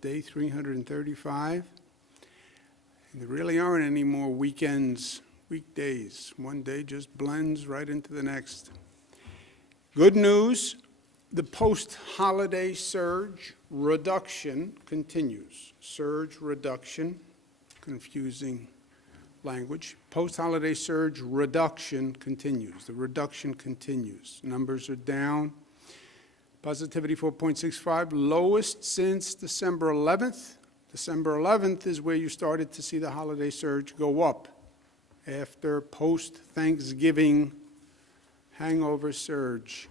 day 335. And there really aren't any more weekends, weekdays. One day just blends right into the next. Good news, the post-holiday surge reduction continues. Surge reduction, confusing language. Post-holiday surge reduction continues. The reduction continues. Numbers are down. Positivity 4.65, lowest since December 11th. December 11th is where you started to see the holiday surge go up after post-Thanksgiving hangover surge.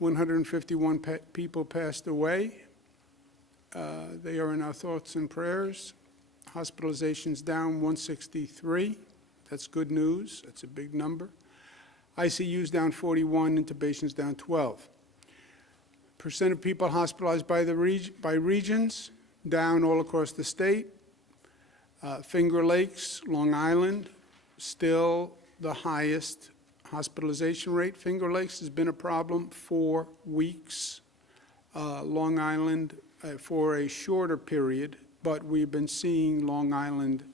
151 people passed away. They are in our thoughts and prayers. Hospitalizations down 163. That's good news. That's a big number. ICUs down 41, intubations down 12. Percent of people hospitalized by regions, down all across the state. Finger Lakes, Long Island, still the highest hospitalization rate. Finger Lakes has been a problem for weeks. Long Island for a shorter period, but we've been seeing Long Island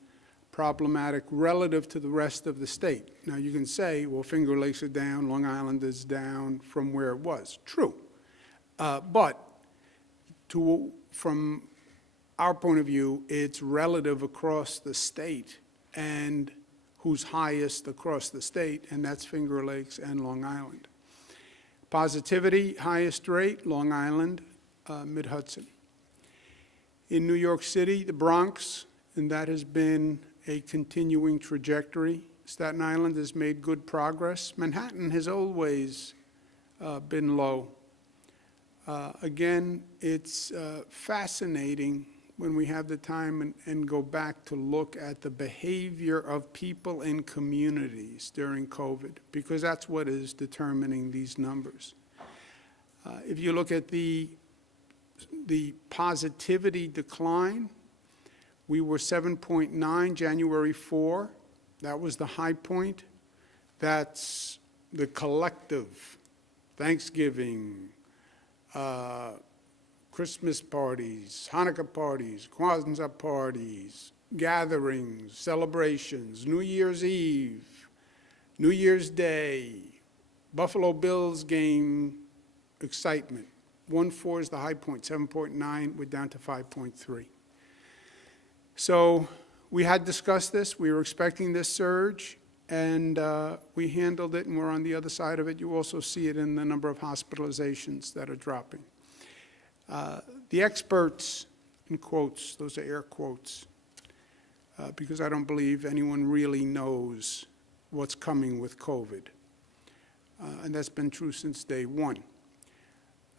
problematic relative to the rest of the state. Now you can say, well, Finger Lakes are down, Long Island is down from where it was. True. But from our point of view, it's relative across the state and who's highest across the state, and that's Finger Lakes and Long Island. Positivity, highest rate, Long Island, Mid-Hudson. In New York City, the Bronx, and that has been a continuing trajectory. Staten Island has made good progress. Manhattan has always been low. Again, it's fascinating when we have the time and go back to look at the behavior of people in communities during COVID, because that's what is determining these numbers. If you look at the positivity decline, we were 7.9 January 4. That was the high point. That's the collective Thanksgiving, Christmas parties, Hanukkah parties, Kwanzaa parties, gatherings, celebrations, New Year's Eve, New Year's Day, Buffalo Bills game excitement. 1.4 is the high point, 7.9, we're down to 5.3. So we had discussed this, we were expecting this surge, and we handled it, and we're on the other side of it. You also see it in the number of hospitalizations that are dropping. The experts, in quotes, those are air quotes, because I don't believe anyone really knows what's coming with COVID. And that's been true since day one.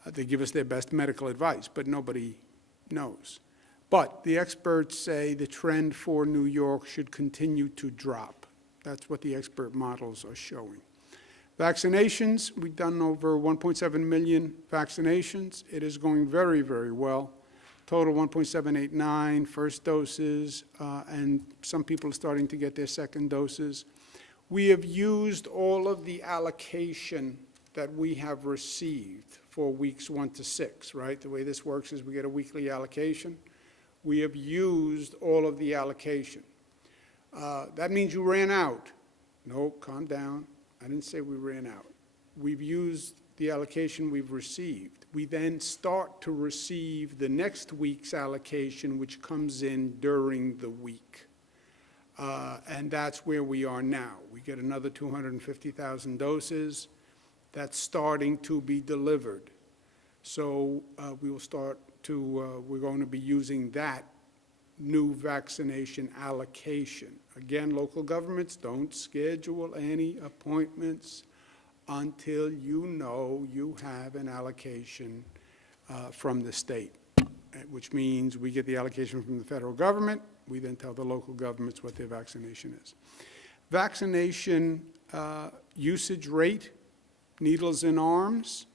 They give us their best medical advice, but nobody knows. But the experts say the trend for New York should continue to drop. That's what the expert models are showing. Vaccinations, we've done over 1.7 million vaccinations. It is going very, very well. Total 1.789 first doses, and some people are starting to get their second doses. We have used all of the allocation that we have received for weeks 1 to 6, right? The way this works is we get a weekly allocation. We have used all of the allocation. That means you ran out. No, calm down. I didn't say we ran out. We've used the allocation we've received. We then start to receive the next week's allocation, which comes in during the week. And that's where we are now. We get another 250,000 doses. That's starting to be delivered. So we will start to, we're going to be using that new vaccination allocation. Again, local governments, don't schedule any appointments until you know you have an allocation from the state, which means we get the allocation from the federal government. We then tell the local governments what their vaccination is. Vaccination usage rate, needles in arms,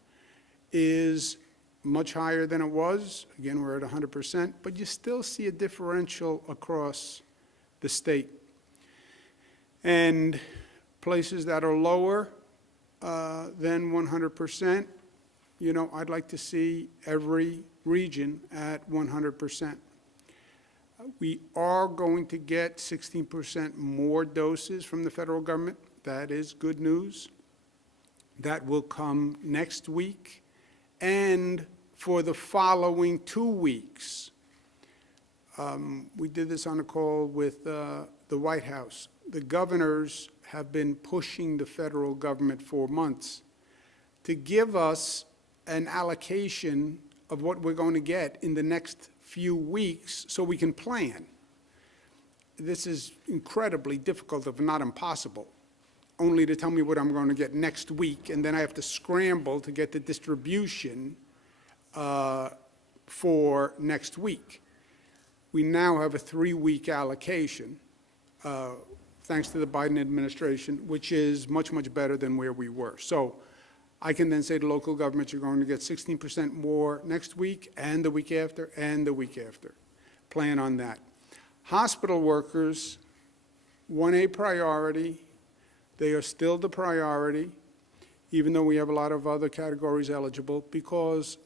is much higher than it was. Again, we're at 100%, but you still see a differential across the state. And places that are lower than 100%, you know, I'd like to see every region at 100%. We are going to get 16% more doses from the federal government. That is good news. That will come next week. And for the following 2 weeks, we did this on a call with the White House. The governors have been pushing the federal government for months to give us an allocation of what we're going to get in the next few weeks so we can plan. This is incredibly difficult, if not impossible, only to tell me what I'm going to get next week, and then I have to scramble to get the distribution for next week. We now have a 3-week allocation, thanks to the Biden administration, which is much, much better than where we were. So I can then say to local governments, you're going to get 16% more next week and the week after and the week after. Plan on that. Hospital workers, 1A priority. They are still the priority, even though we have a lot of other categories eligible, because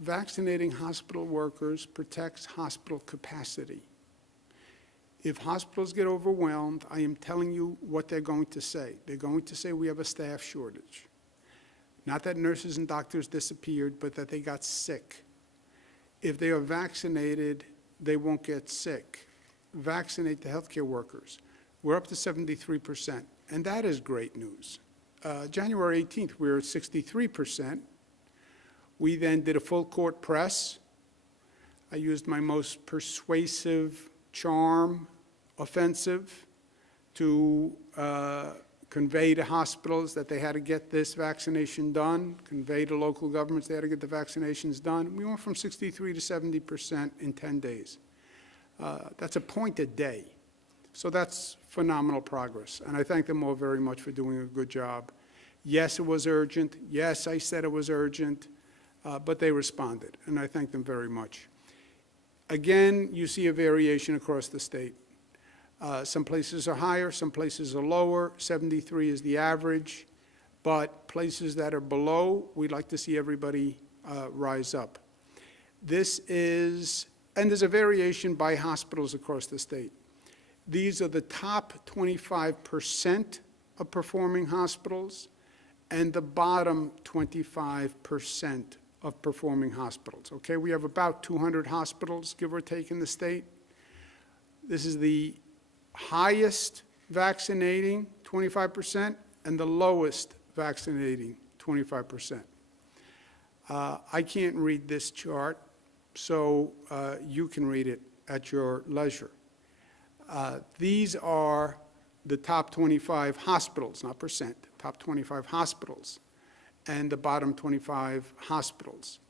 vaccinating hospital workers protects hospital capacity. If hospitals get overwhelmed, I am telling you what they're going to say. They're going to say we have a staff shortage. Not that nurses and doctors disappeared, but that they got sick. If they are vaccinated, they won't get sick. Vaccinate the healthcare workers. We're up to 73%, and that is great news. January 18th, we were at 63%. We then did a full court press. I used my most persuasive charm, offensive, to convey to hospitals that they had to get this vaccination done, convey to local governments they had to get the vaccinations done. We went from 63 to 70% in 10 days. That's a point a day. So that's phenomenal progress, and I thank them all very much for doing a good job. Yes, it was urgent. Yes, I said it was urgent, but they responded, and I thank them very much. Again, you see a variation across the state. Some places are higher, some places are lower. 73 is the average, but places that are below, we'd like to see everybody rise up. This is, and there's a variation by hospitals across the state. These are the top 25% of performing hospitals and the bottom 25% of performing hospitals, okay? We have about 200 hospitals, give or take, in the state. This is the highest vaccinating, 25%, and the lowest vaccinating, 25%. I can't read this chart, so you can read it at your leisure. These are the top 25 hospitals, not percent, top 25 hospitals, and the bottom 25 hospitals.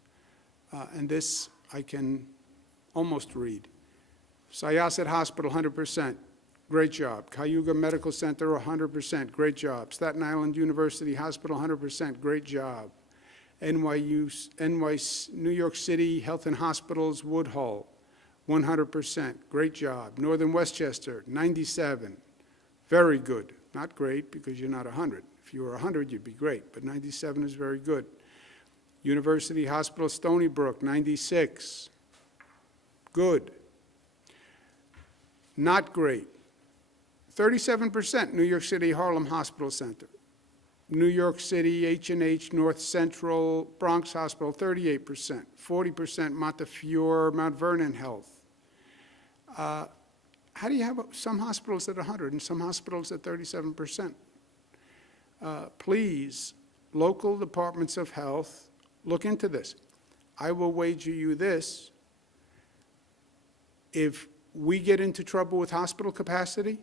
And this I can almost read. Syosset Hospital, 100%, great job. Cayuga Medical Center, 100%, great job. Staten Island University Hospital, 100%, great job. New York City Health and Hospitals, Woodhull, 100%, great job. Northern Westchester, 97, very good. Not great because you're not 100. If you were 100, you'd be great, but 97 is very good. University Hospital Stony Brook, 96, good. Not great. 37%, New York City Harlem Hospital Center. New York City H&H North Central Bronx Hospital, 38%. 40% Montefiore Mount Vernon Health. How do you have some hospitals at 100 and some hospitals at 37%? Please, local departments of health, look into this. I will wager you this. If we get into trouble with hospital capacity,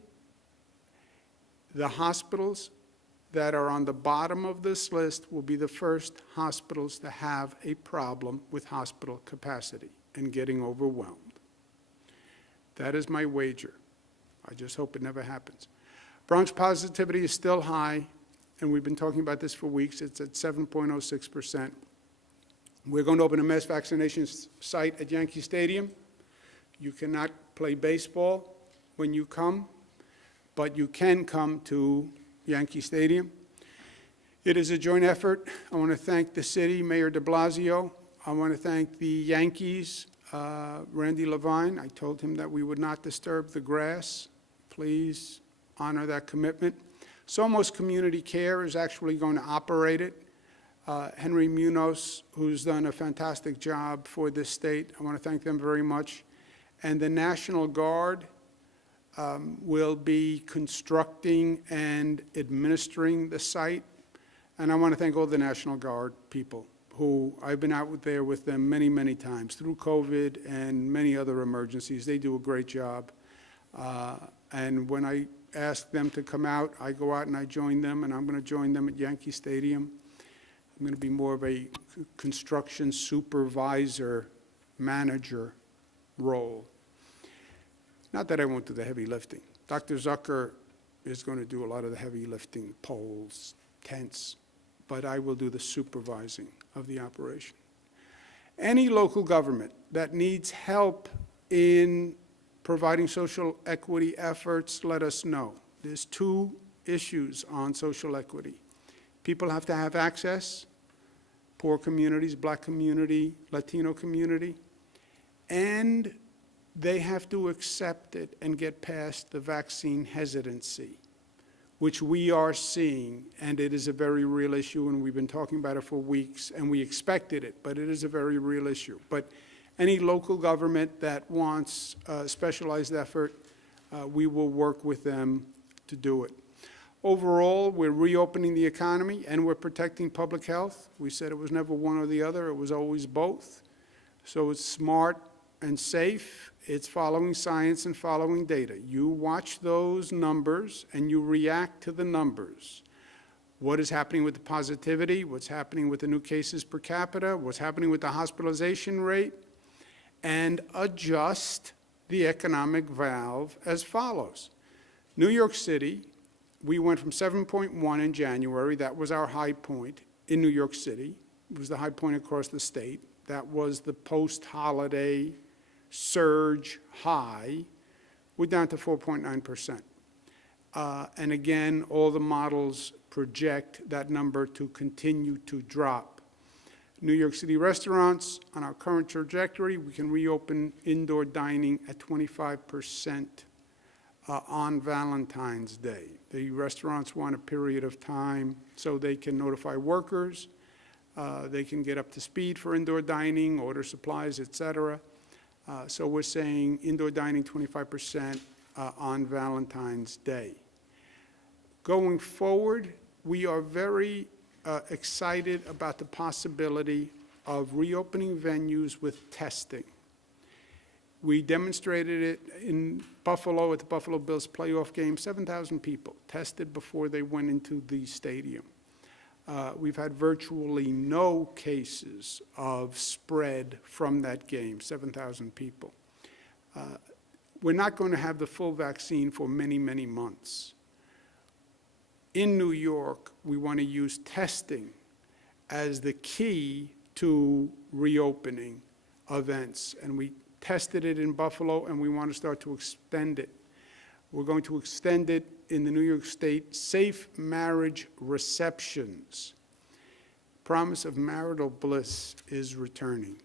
the hospitals that are on the bottom of this list will be the first hospitals to have a problem with hospital capacity and getting overwhelmed. That is my wager. I just hope it never happens. Bronx positivity is still high, and we've been talking about this for weeks. It's at 7.06%. We're going to open a mass vaccination site at Yankee Stadium. You cannot play baseball when you come, but you can come to Yankee Stadium. It is a joint effort. I want to thank the city, Mayor de Blasio, I want to thank the Yankees, Randy Levine. I told him that we would not disturb the grass. Please honor that commitment. Somos Community Care is actually going to operate it. Henry Munoz, who's done a fantastic job for this state, I want to thank them very much. And the National Guard will be constructing and administering the site. And I want to thank all the National Guard people who I've been out there with them many, many times through COVID and many other emergencies. They do a great job. And when I ask them to come out, I go out and I join them, and I'm going to join them at Yankee Stadium. I'm going to be more of a construction supervisor, manager role. Not that I won't do the heavy lifting. Dr. Zucker is going to do a lot of the heavy lifting, poles, tents, but I will do the supervising of the operation. Any local government that needs help in providing social equity efforts, let us know. There's 2 issues on social equity. People have to have access, poor communities, Black community, Latino community, and they have to accept it and get past the vaccine hesitancy, which we are seeing, and it is a very real issue, and we've been talking about it for weeks, and we expected it, but it is a very real issue. But any local government that wants a specialized effort, we will work with them to do it. Overall, we're reopening the economy and we're protecting public health. We said it was never one or the other, it was always both. So it's smart and safe. It's following science and following data. You watch those numbers and you react to the numbers. What is happening with the positivity, what's happening with the new cases per capita, what's happening with the hospitalization rate, and adjust the economic valve as follows. New York City, we went from 7.1 in January. That was our high point in New York City. It was the high point across the state. That was the post-holiday surge high. We're down to 4.9%. And again, all the models project that number to continue to drop. New York City restaurants, on our current trajectory, we can reopen indoor dining at 25% on Valentine's Day. The restaurants want a period of time so they can notify workers, they can get up to speed for indoor dining, order supplies, et cetera. So we're saying indoor dining 25% on Valentine's Day. Going forward, we are very excited about the possibility of reopening venues with testing. We demonstrated it in Buffalo at the Buffalo Bills playoff game. 7,000 people tested before they went into the stadium. We've had virtually no cases of spread from that game, 7,000 people. We're not going to have the full vaccine for many, many months. In New York, we want to use testing as the key to reopening events. And we tested it in Buffalo, and we want to start to extend it. We're going to extend it in the New York State safe marriage receptions. Promise of marital bliss is returning.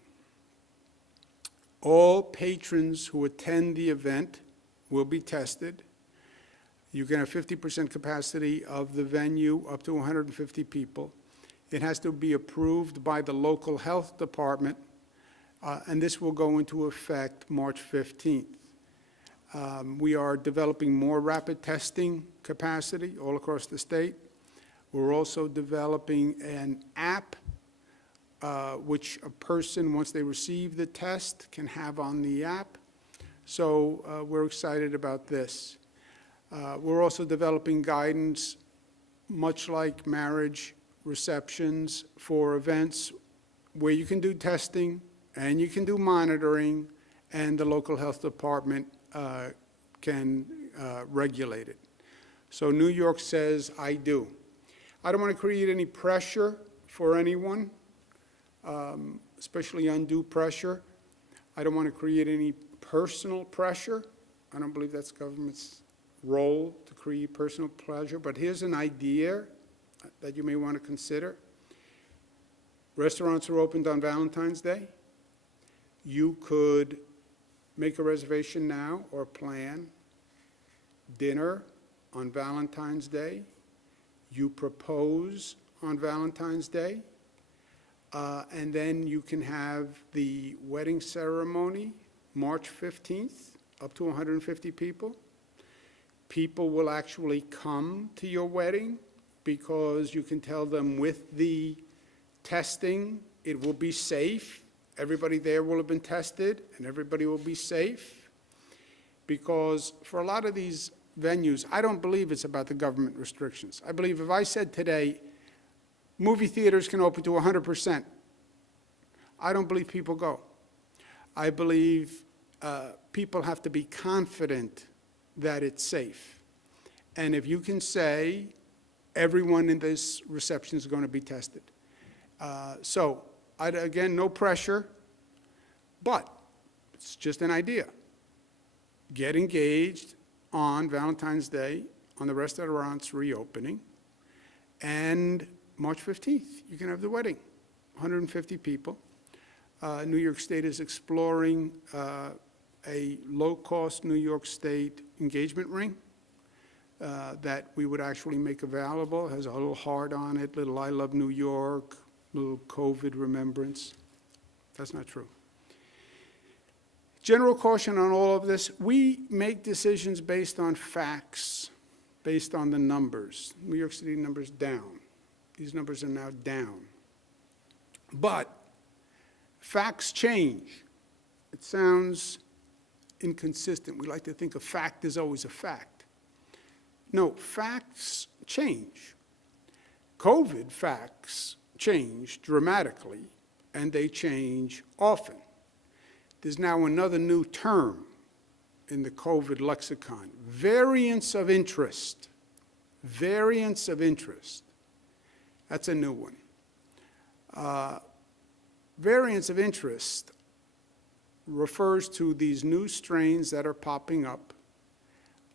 All patrons who attend the event will be tested. You can have 50% capacity of the venue, up to 150 people. It has to be approved by the local health department, and this will go into effect March 15th. We are developing more rapid testing capacity all across the state. We're also developing an app which a person, once they receive the test, can have on the app. So we're excited about this. We're also developing guidance, much like marriage receptions, for events where you can do testing and you can do monitoring, and the local health department can regulate it. So New York says, I do. I don't want to create any pressure for anyone, especially undue pressure. I don't want to create any personal pressure. I don't believe that's government's role to create personal pleasure, but here's an idea that you may want to consider. Restaurants are opened on Valentine's Day. You could make a reservation now or plan dinner on Valentine's Day. You propose on Valentine's Day. And then you can have the wedding ceremony March 15th, up to 150 people. People will actually come to your wedding because you can tell them with the testing, it will be safe. Everybody there will have been tested and everybody will be safe. Because for a lot of these venues, I don't believe it's about the government restrictions. I believe if I said today, movie theaters can open to 100%, I don't believe people go. I believe people have to be confident that it's safe. And if you can say everyone in this reception is going to be tested. So, again, no pressure, but it's just an idea. Get engaged on Valentine's Day, on the restaurants reopening, and March 15th, you can have the wedding, 150 people. New York State is exploring a low-cost New York State engagement ring that we would actually make available. It has a little heart on it, little I love New York, little COVID remembrance. That's not true. General caution on all of this, we make decisions based on facts, based on the numbers. New York City numbers down. These numbers are now down. But facts change. It sounds inconsistent. We like to think a fact is always a fact. No, facts change. COVID facts change dramatically, and they change often. There's now another new term in the COVID lexicon, variants of interest. Variants of interest. That's a new one. Variants of interest refers to these new strains that are popping up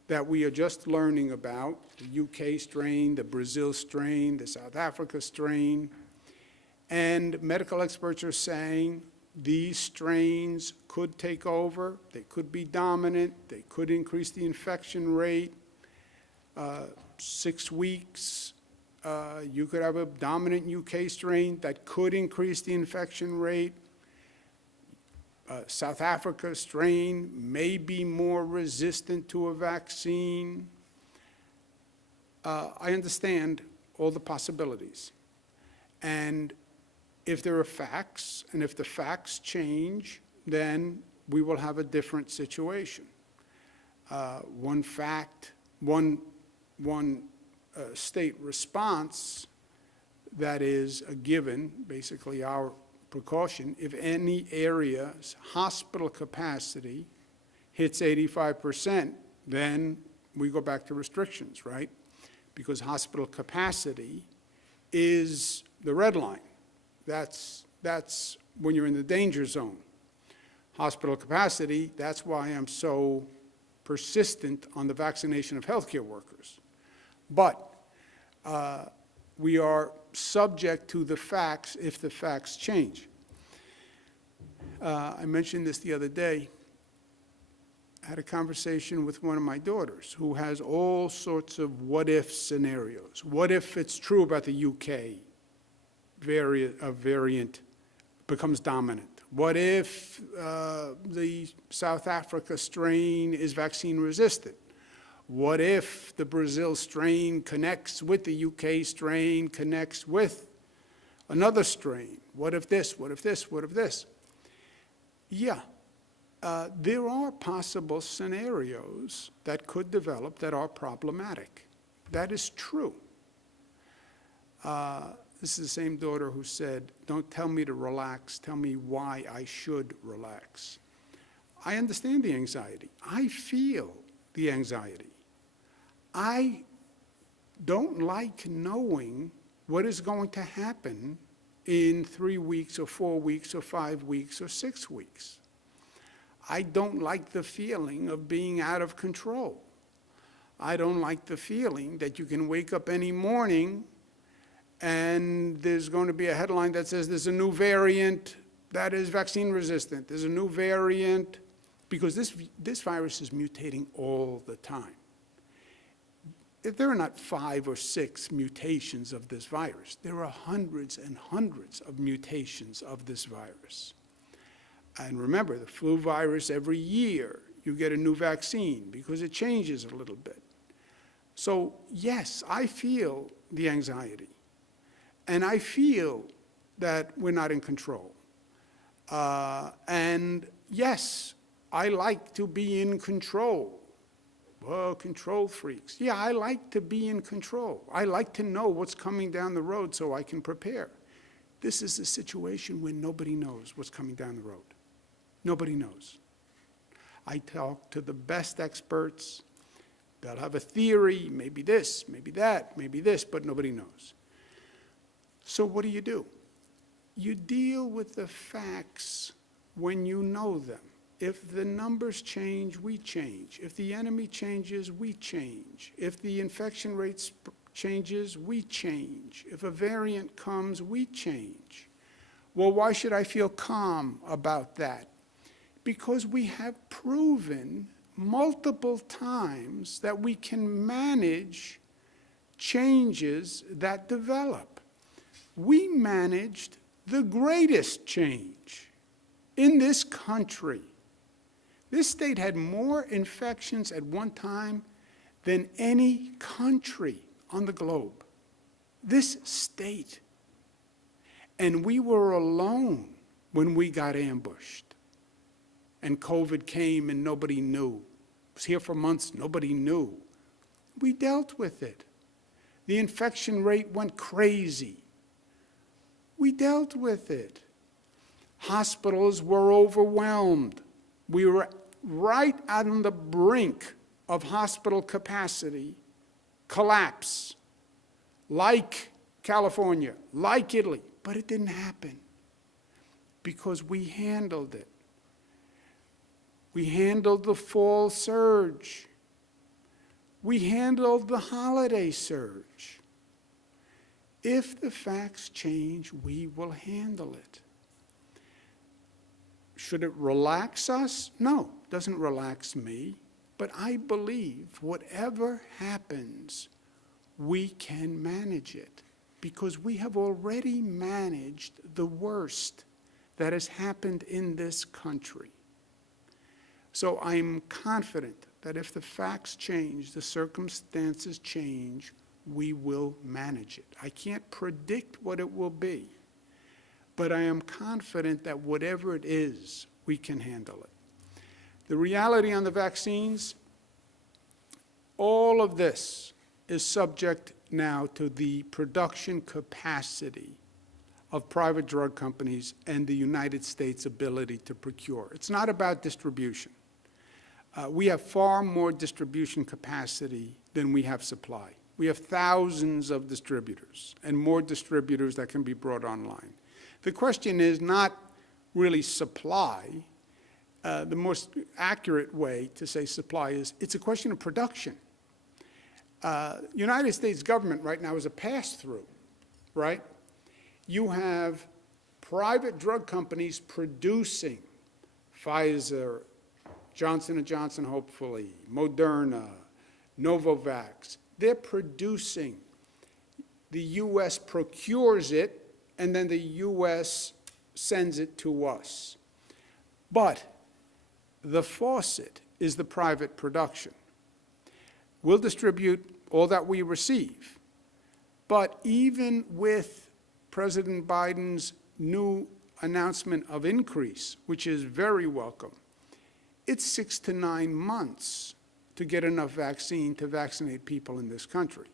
that we are just learning about, the UK strain, the Brazil strain, the South Africa strain, and medical experts are saying these strains could take over, they could be dominant, they could increase the infection rate. 6 weeks, you could have a dominant UK strain that could increase the infection rate. South Africa strain may be more resistant to a vaccine. I understand all the possibilities. And if there are facts, and if the facts change, then we will have a different situation. One state response that is a given, basically our precaution, if any area's hospital capacity hits 85%, then we go back to restrictions, right? Because hospital capacity is the red line. That's when you're in the danger zone. Hospital capacity, that's why I'm so persistent on the vaccination of healthcare workers. But we are subject to the facts if the facts change. I mentioned this the other day. I had a conversation with one of my daughters who has all sorts of what-if scenarios. What if it's true about the UK variant becomes dominant? What if the South Africa strain is vaccine resistant? What if the Brazil strain connects with the UK strain, connects with another strain? What if this, what if this, what if this? Yeah, there are possible scenarios that could develop that are problematic. That is true. This is the same daughter who said, don't tell me to relax, tell me why I should relax. I understand the anxiety. I feel the anxiety. I don't like knowing what is going to happen in 3 weeks or 4 weeks or 5 weeks or 6 weeks. I don't like the feeling of being out of control. I don't like the feeling that you can wake up any morning and there's going to be a headline that says there's a new variant that is vaccine resistant. There's a new variant, because this virus is mutating all the time. If there are not 5 or 6 mutations of this virus, there are hundreds and hundreds of mutations of this virus. And remember, the flu virus, every year you get a new vaccine because it changes a little bit. So yes, I feel the anxiety, and I feel that we're not in control. And yes, I like to be in control. Well, control freaks. Yeah, I like to be in control. I like to know what's coming down the road so I can prepare. This is a situation where nobody knows what's coming down the road. Nobody knows. I talk to the best experts. They'll have a theory, maybe this, maybe that, maybe this, but nobody knows. So what do? You deal with the facts when you know them. If the numbers change, we change. If the enemy changes, we change. If the infection rate changes, we change. If a variant comes, we change. Well, why should I feel calm about that? Because we have proven multiple times that we can manage changes that develop. We managed the greatest change in this country. This state had more infections at one time than any country on the globe. This state. And we were alone when we got ambushed. And COVID came and nobody knew. It was here for months, nobody knew. We dealt with it. The infection rate went crazy. We dealt with it. Hospitals were overwhelmed. We were right on the brink of hospital capacity collapse, like California, like Italy, but it didn't happen because we handled it. We handled the fall surge. We handled the holiday surge. If the facts change, we will handle it. Should it relax us? No, it doesn't relax me. But I believe whatever happens, we can manage it because we have already managed the worst that has happened in this country. So I'm confident that if the facts change, the circumstances change, we will manage it. I can't predict what it will be, but I am confident that whatever it is, we can handle it. The reality on the vaccines, all of this is subject now to the production capacity of private drug companies and the United States' ability to procure. It's not about distribution. We have far more distribution capacity than we have supply. We have thousands of distributors and more distributors that can be brought online. The question is not really supply. The most accurate way to say supply is it's a question of production. United States government right now is a pass-through, right? You have private drug companies producing Pfizer, Johnson & Johnson, hopefully, Moderna, Novavax. They're producing. The U.S. procures it, and then the U.S. sends it to us. But the faucet is the private production. We'll distribute all that we receive. But even with President Biden's new announcement of increase, which is very welcome, it's 6 to 9 months to get enough vaccine to vaccinate people in this country.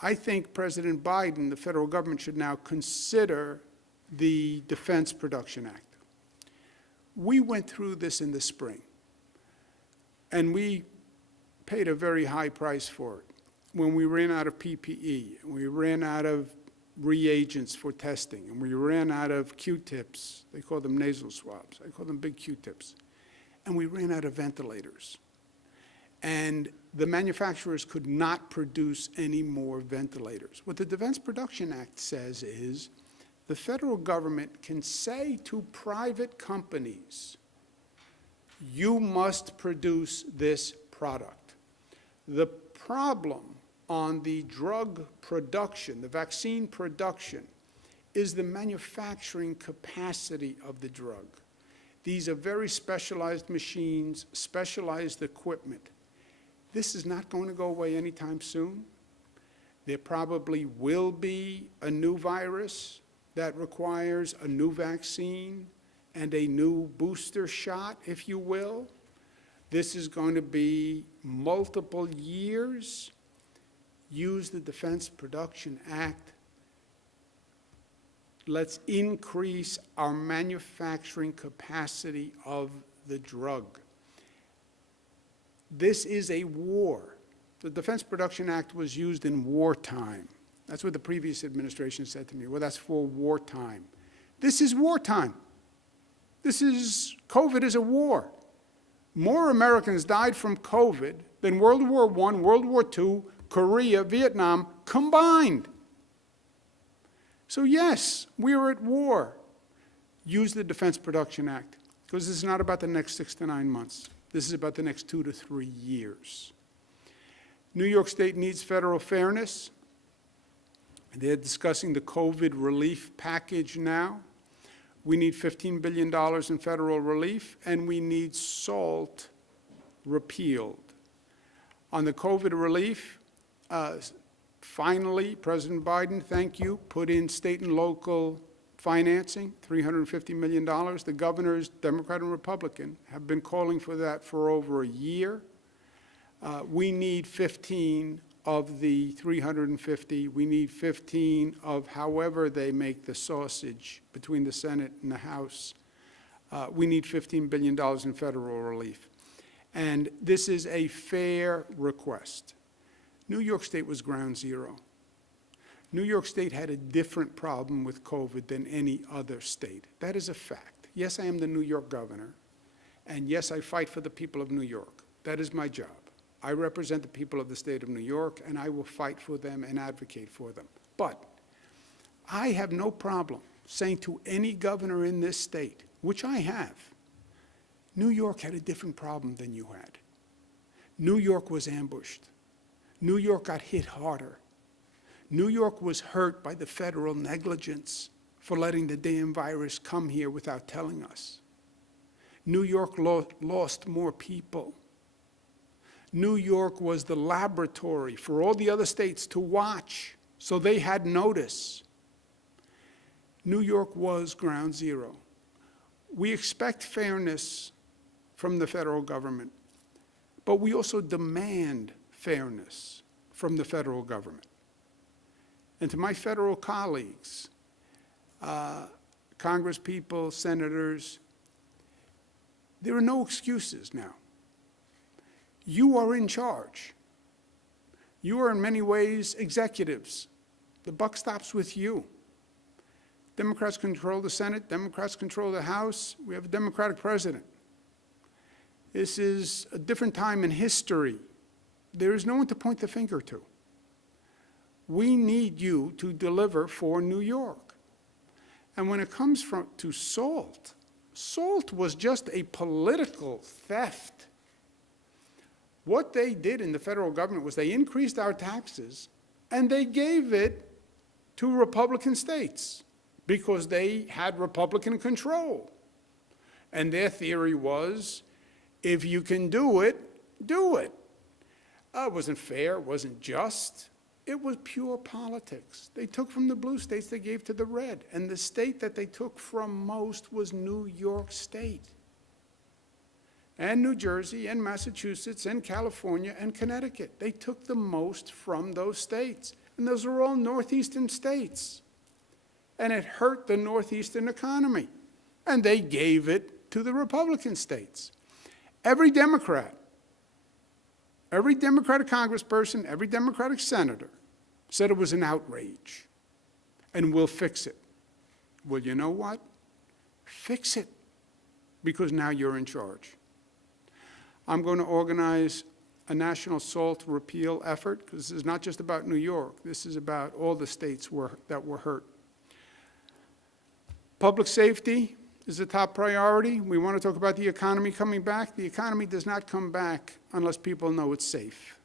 I think President Biden, the federal government, should now consider the Defense Production Act. We went through this in the spring, and we paid a very high price for it. When we ran out of PPE, and we ran out of reagents for testing, and we ran out of Q-tips. They call them nasal swabs. I call them big Q-tips. And we ran out of ventilators. and the manufacturers could not produce any more ventilators. What the Defense Production Act says is the federal government can say to private companies, you must produce this product. The problem on the drug production, the vaccine production, is the manufacturing capacity of the drug. These are very specialized machines, specialized equipment. This is not going to go away anytime soon. There probably will be a new virus that requires a new vaccine and a new booster shot, if you will. This is going to be multiple years. Use the Defense Production Act. Let's increase our manufacturing capacity of the drug. This is a war. The Defense Production Act was used in wartime. That's what the previous administration said to me. Well, that's for wartime. This is wartime. COVID is a war. More Americans died from COVID than World War I, World War II, Korea, Vietnam combined. So yes, we are at war. Use the Defense Production Act, because this is not about the next 6 to 9 months. This is about the next 2 to 3 years. New York State needs federal fairness. They're discussing the COVID relief package now. We need $15 billion in federal relief, and we need SALT repealed. On the COVID relief, finally, President Biden, thank you, put in state and local financing, $350 million. The governors, Democrat and Republican, have been calling for that for over a year. We need 15 of the 350. We need 15 of however they make the sausage between the Senate and the House. We need $15 billion in federal relief. And this is a fair request. New York State was ground zero. New York State had a different problem with COVID than any other state. That is a fact. Yes, I am the New York governor, and yes, I fight for the people of New York. That is my job. I represent the people of the state of New York, and I will fight for them and advocate for them. But I have no problem saying to any governor in this state, which I have, New York had a different problem than you had. New York was ambushed. New York got hit harder. New York was hurt by the federal negligence for letting the damn virus come here without telling us. New York lost more people. New York was the laboratory for all the other states to watch, so they had notice. New York was ground zero. We expect fairness from the federal government, but we also demand fairness from the federal government. And to my federal colleagues, congresspeople, senators, there are no excuses now. You are in charge. You are in many ways executives. The buck stops with you. Democrats control the Senate, Democrats control the House. We have a Democratic president. This is a different time in history. There is no one to point the finger to. We need you to deliver for New York. And when it comes to SALT, SALT was just a political theft. What they did in the federal government was they increased our taxes and they gave it to Republican states because they had Republican control. And their theory was, if you can do it, do it. It wasn't fair, it wasn't just. It was pure politics. They took from the blue states, they gave to the red. And the state that they took from most was New York State. And New Jersey, and Massachusetts, and California, and Connecticut. They took the most from those states. And those are all northeastern states. And it hurt the northeastern economy. And they gave it to the Republican states. Every Democratic congressperson, every Democratic senator said it was an outrage and we'll fix it. Well, you know what? Fix it, because now you're in charge. I'm going to organize a national SALT repeal effort, because this is not just about New York. This is about all the states that were hurt. Public safety is a top priority. We want to talk about the economy coming back. The economy does not come back unless people know it's safe.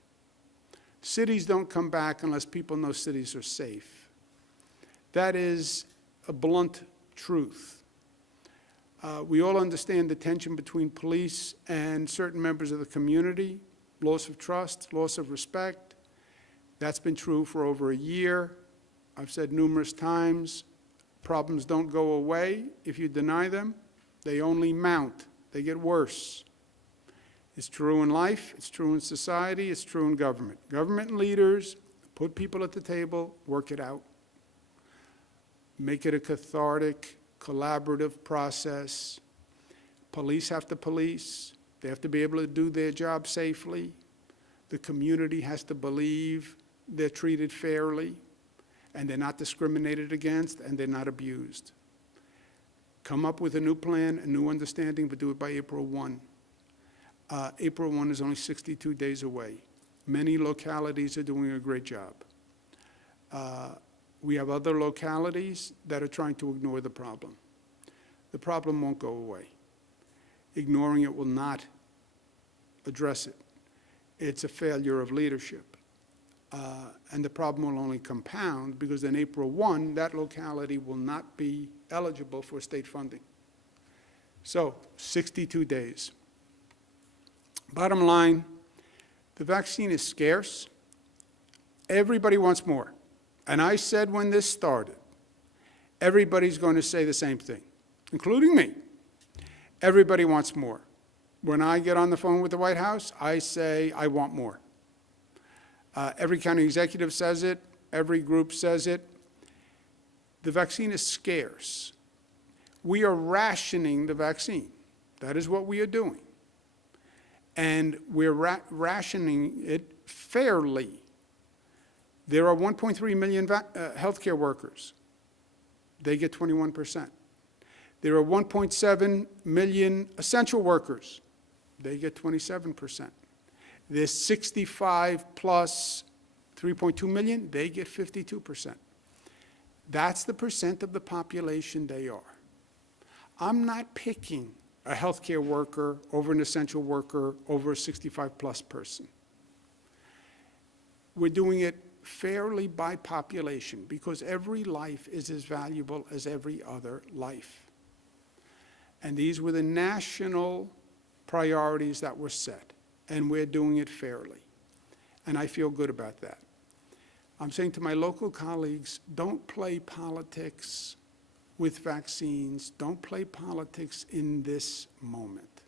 Cities don't come back unless people know cities are safe. That is a blunt truth. We all understand the tension between police and certain members of the community, loss of trust, loss of respect. That's been true for over a year. I've said numerous times, problems don't go away if you deny them. They only mount. They get worse. It's true in life, it's true in society, it's true in government. Government leaders put people at the table, work it out. Make it a cathartic, collaborative process. Police have to police. They have to be able to do their job safely. The community has to believe they're treated fairly, and they're not discriminated against, and they're not abused. Come up with a new plan, a new understanding, but do it by April 1. April 1 is only 62 days away. Many localities are doing a great job. We have other localities that are trying to ignore the problem. The problem won't go away. Ignoring it will not address it. It's a failure of leadership. And the problem will only compound because on April 1, that locality will not be eligible for state funding. So, 62 days. Bottom line, the vaccine is scarce. Everybody wants more. And I said when this started, everybody's going to say the same thing, including me. Everybody wants more. When I get on the phone with the White House, I say, I want more. Every county executive says it. Every group says it. The vaccine is scarce. We are rationing the vaccine. That is what we are doing. And we're rationing it fairly. There are 1.3 million healthcare workers. They get 21%. There are 1.7 million essential workers. They get 27%. There's 65 plus 3.2 million. They get 52%. That's the percent of the population they are. I'm not picking a healthcare worker over an essential worker over a 65 plus person. We're doing it fairly by population because every life is as valuable as every other life. And these were the national priorities that were set, and we're doing it fairly. And I feel good about that. I'm saying to my local colleagues, don't play politics with vaccines. Don't play politics in this moment.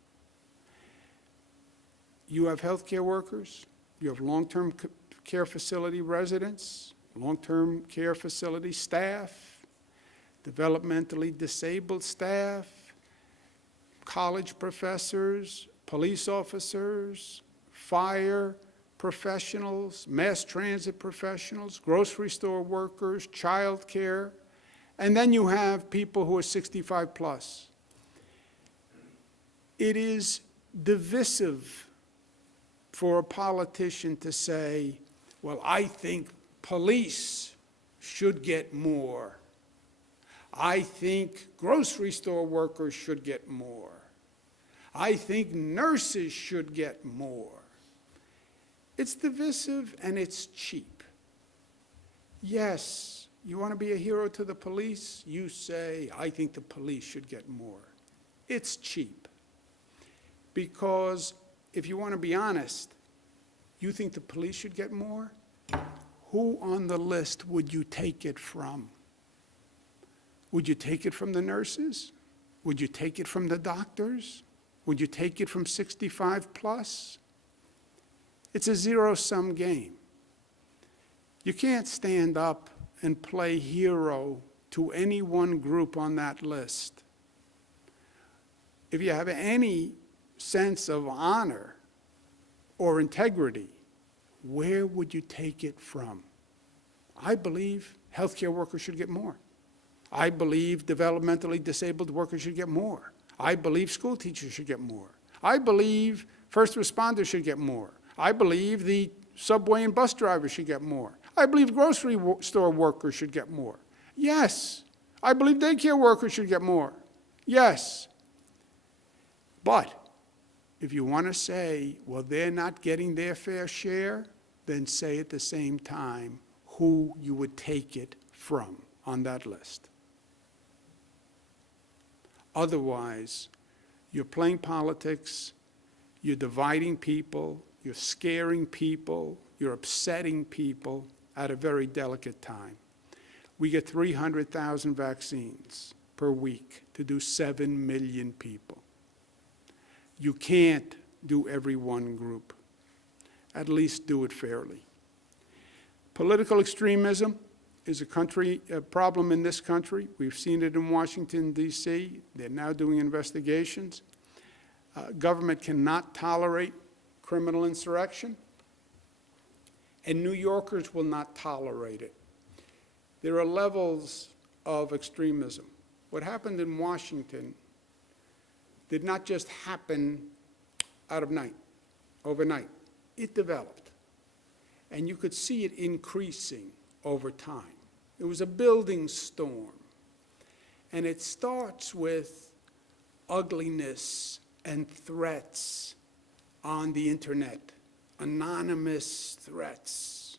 You have healthcare workers, you have long-term care facility residents, long-term care facility staff, developmentally disabled staff, college professors, police officers, fire professionals, mass transit professionals, grocery store workers, child care, and then you have people who are 65 plus. It is divisive for a politician to say, well, I think police should get more. I think grocery store workers should get more. I think nurses should get more. It's divisive and it's cheap. Yes, you want to be a hero to the police? You say, I think the police should get more. It's cheap. Because if you want to be honest, you think the police should get more? Who on the list would you take it from? Would you take it from the nurses? Would you take it from the doctors? Would you take it from 65 plus? It's a zero-sum game. You can't stand up and play hero to any one group on that list. If you have any sense of honor or integrity, where would you take it from? I believe healthcare workers should get more. I believe developmentally disabled workers should get more. I believe school teachers should get more. I believe first responders should get more. I believe the subway and bus drivers should get more. I believe grocery store workers should get more. Yes. I believe daycare workers should get more. Yes. But if you want to say, well, they're not getting their fair share, then say at the same time who you would take it from on that list. Otherwise, you're playing politics, you're dividing people, you're scaring people, you're upsetting people at a very delicate time. We get 300,000 vaccines per week to do 7 million people. You can't do every one group. At least do it fairly. Political extremism is a problem in this country. We've seen it in Washington, D.C. They're now doing investigations. Government cannot tolerate criminal insurrection, and New Yorkers will not tolerate it. There are levels of extremism. What happened in Washington did not just happen overnight. It developed, and you could see it increasing over time. It was a building storm, and it starts with ugliness and threats on the internet, anonymous threats.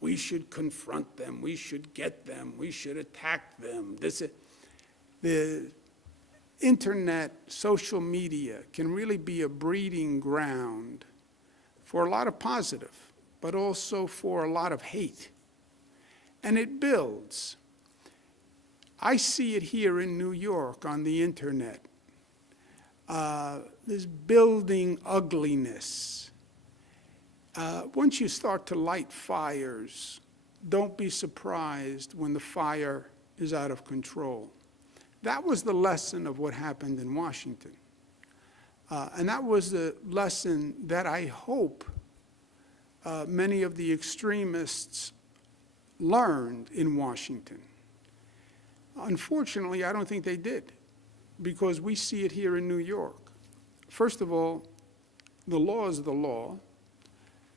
We should confront them, we should get them, we should attack them. The internet, social media can really be a breeding ground for a lot of positive, but also for a lot of hate. And it builds. I see it here in New York on the internet. This building ugliness. Once you start to light fires, don't be surprised when the fire is out of control. That was the lesson of what happened in Washington. And that was the lesson that I hope many of the extremists learned in Washington. Unfortunately, I don't think they did, because we see it here in New York. First of all, the law is the law,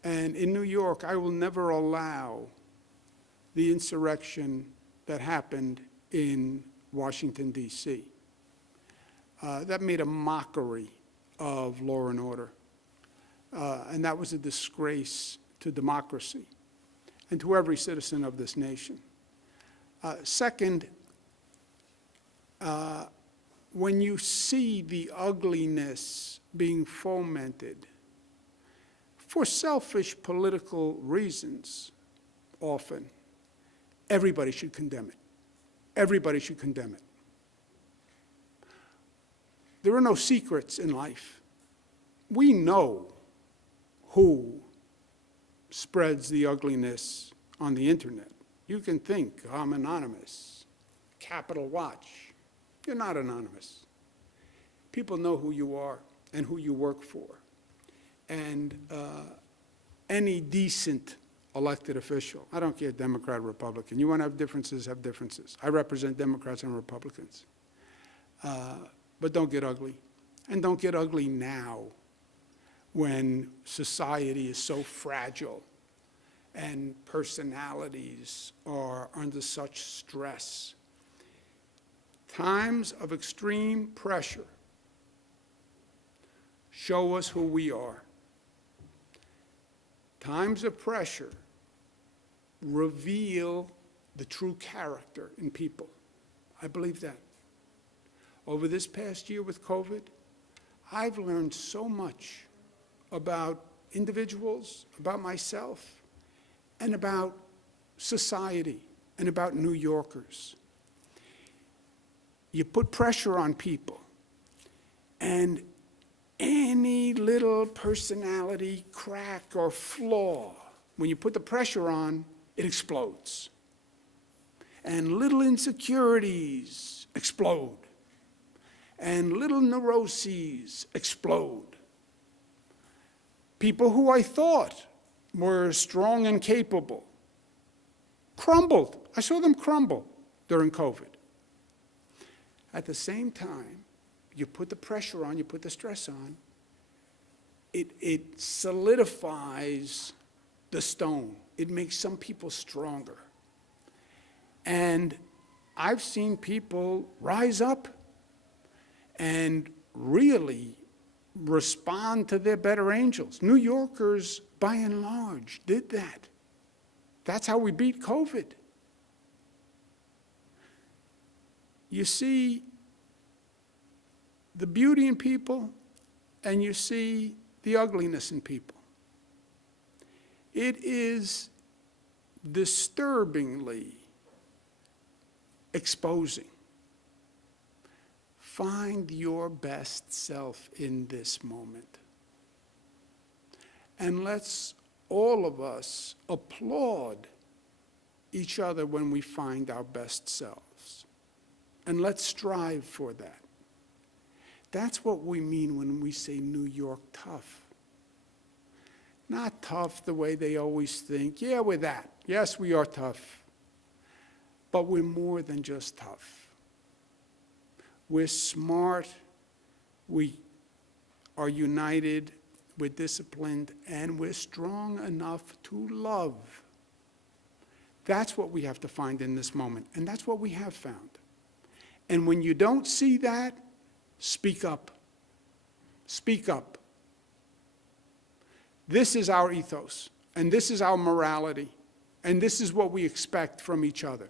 and in New York, I will never allow the insurrection that happened in Washington, D.C. That made a mockery of law and order, and that was a disgrace to democracy and to every citizen of this nation. Second, when you see the ugliness being fomented for selfish political reasons, often, everybody should condemn it. Everybody should condemn it. There are no secrets in life. We know who spreads the ugliness on the internet. You can think, I'm anonymous, Capital Watch. You're not anonymous. People know who you are and who you work for. And any decent elected official, I don't care, Democrat or Republican, you want to have differences, have differences. I represent Democrats and Republicans. But don't get ugly. And don't get ugly now when society is so fragile and personalities are under such stress. Times of extreme pressure show us who we are. Times of pressure reveal the true character in people. I believe that. Over this past year with COVID, I've learned so much about individuals, about myself, and about society, and about New Yorkers. You put pressure on people, and any little personality crack or flaw, when you put the pressure on, it explodes. And little insecurities explode. And little neuroses explode. People who I thought were strong and capable crumbled. I saw them crumble during COVID. At the same time, you put the pressure on, you put the stress on, it solidifies the stone. It makes some people stronger. And I've seen people rise up and really respond to their better angels. New Yorkers, by and large, did that. That's how we beat COVID. You see the beauty in people, and you see the ugliness in people. It is disturbingly exposing. Find your best self in this moment. And let's all of us applaud each other when we find our best selves. And let's strive for that. That's what we mean when we say New York tough. Not tough the way they always think. Yeah, we're that. Yes, we are tough. But we're more than just tough. We're smart. We are united. We're disciplined. And we're strong enough to love. That's what we have to find in this moment. And that's what we have found. And when you don't see that, speak up. Speak up. This is our ethos, and this is our morality, and this is what we expect from each other,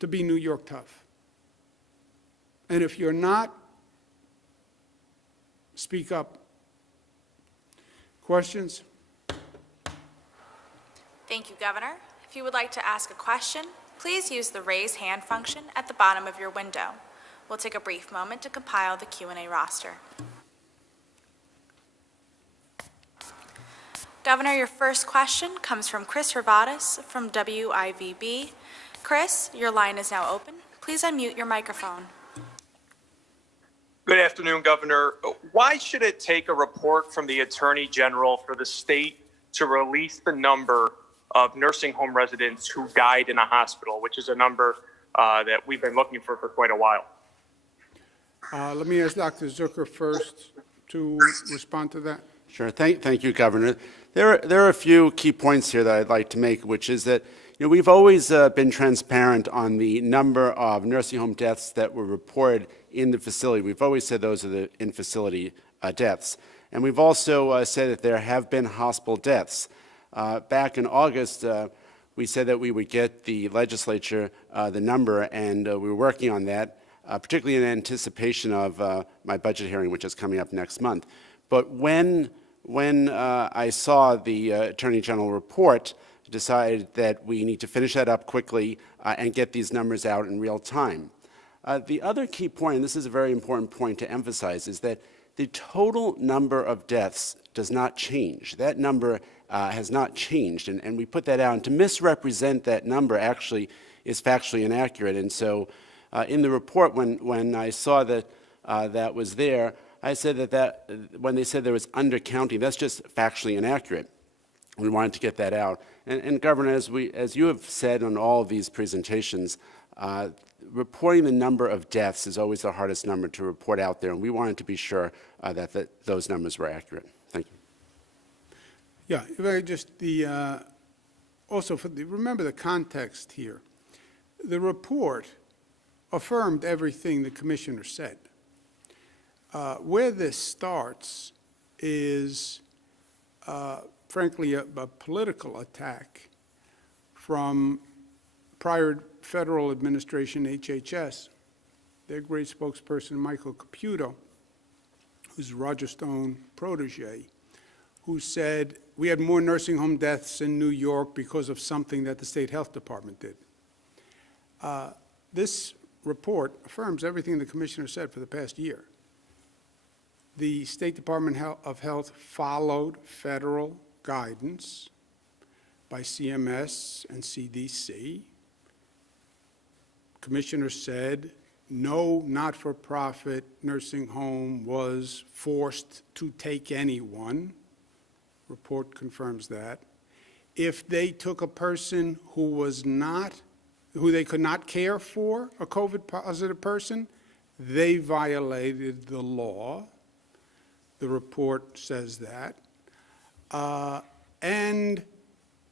to be New York tough. And if you're not, speak up. Questions? Thank you, Governor. If you would like to ask a question, please use the raise hand function at the bottom of your window. We'll take a brief moment to compile the Q&A roster. Governor, your first question comes from Chris Ravadas from WIVB. Chris, your line is now open. Please unmute your microphone. Good afternoon, Governor. Why should it take a report from the Attorney General for the state to release the number of nursing home residents who died in a hospital, which is a number that we've been looking for quite a while? Let me ask Dr. Zucker first to respond to that. Sure. Thank you, Governor. There are a few key points here that I'd like to make, which is that we've always been transparent on the number of nursing home deaths that were reported in the facility. We've always said those are the in-facility deaths. And we've also said that there have been hospital deaths. Back in August, we said that we would get the legislature the number, and we were working on that, particularly in anticipation of my budget hearing, which is coming up next month. But when I saw the Attorney General report, I decided that we need to finish that up quickly and get these numbers out in real time. The other key point, and this is a very important point to emphasize, is that the total number of deaths does not change. That number has not changed, and we put that out. And to misrepresent that number actually is factually inaccurate. And so in the report, when I saw that that was there, I said that when they said there was undercounting, that's just factually inaccurate. We wanted to get that out. And Governor, as you have said on all of these presentations, reporting the number of deaths is always the hardest number to report out there, and we wanted to be sure that those numbers were accurate. Thank you. Yeah, if I just also remember the context here. The report affirmed everything the commissioner said. Where this starts is, frankly, a political attack from prior federal administration, HHS, their great spokesperson, Michael Caputo, who's Roger Stone protege, who said we had more nursing home deaths in New York because of something that the state health department did. This report affirms everything the commissioner said for the past year. The State Department of Health followed federal guidance by CMS and CDC. Commissioner said no not-for-profit nursing home was forced to take anyone. Report confirms that. If they took a person who they could not care for, a COVID-positive person, they violated the law. The report says that. And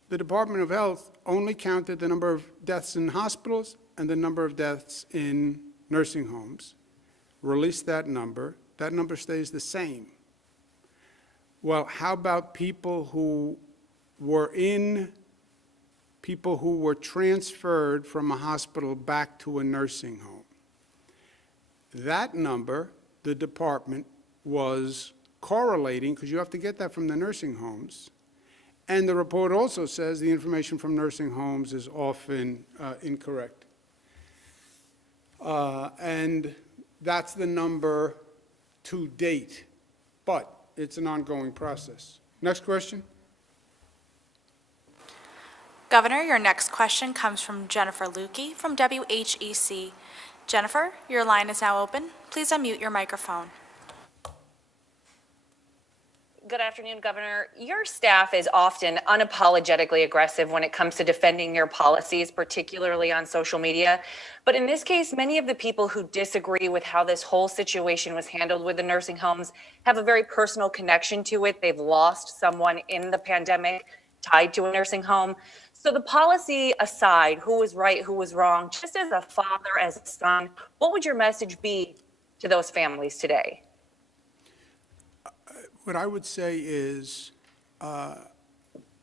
the Department of Health only counted the number of deaths in hospitals and the number of deaths in nursing homes, released that number stays the same. Well, how about people who were transferred from a hospital back to a nursing home? That number, the department was correlating, because you have to get that from the nursing homes, and the report also says the information from nursing homes is often incorrect. And that's the number to date, but it's an ongoing process. Next question. Governor, your next question comes from Jennifer Lukey from WHEC. Jennifer, your line is now open. Please unmute your microphone. Good afternoon, Governor. Your staff is often unapologetically aggressive when it comes to defending your policies, particularly on social media. But in this case, many of the people who disagree with how this whole situation was handled with the nursing homes have a very personal connection to it. They've lost someone in the pandemic tied to a nursing home. So the policy aside, who was right, who was wrong, just as a father, as a son, what would your message be to those families today? What I would say is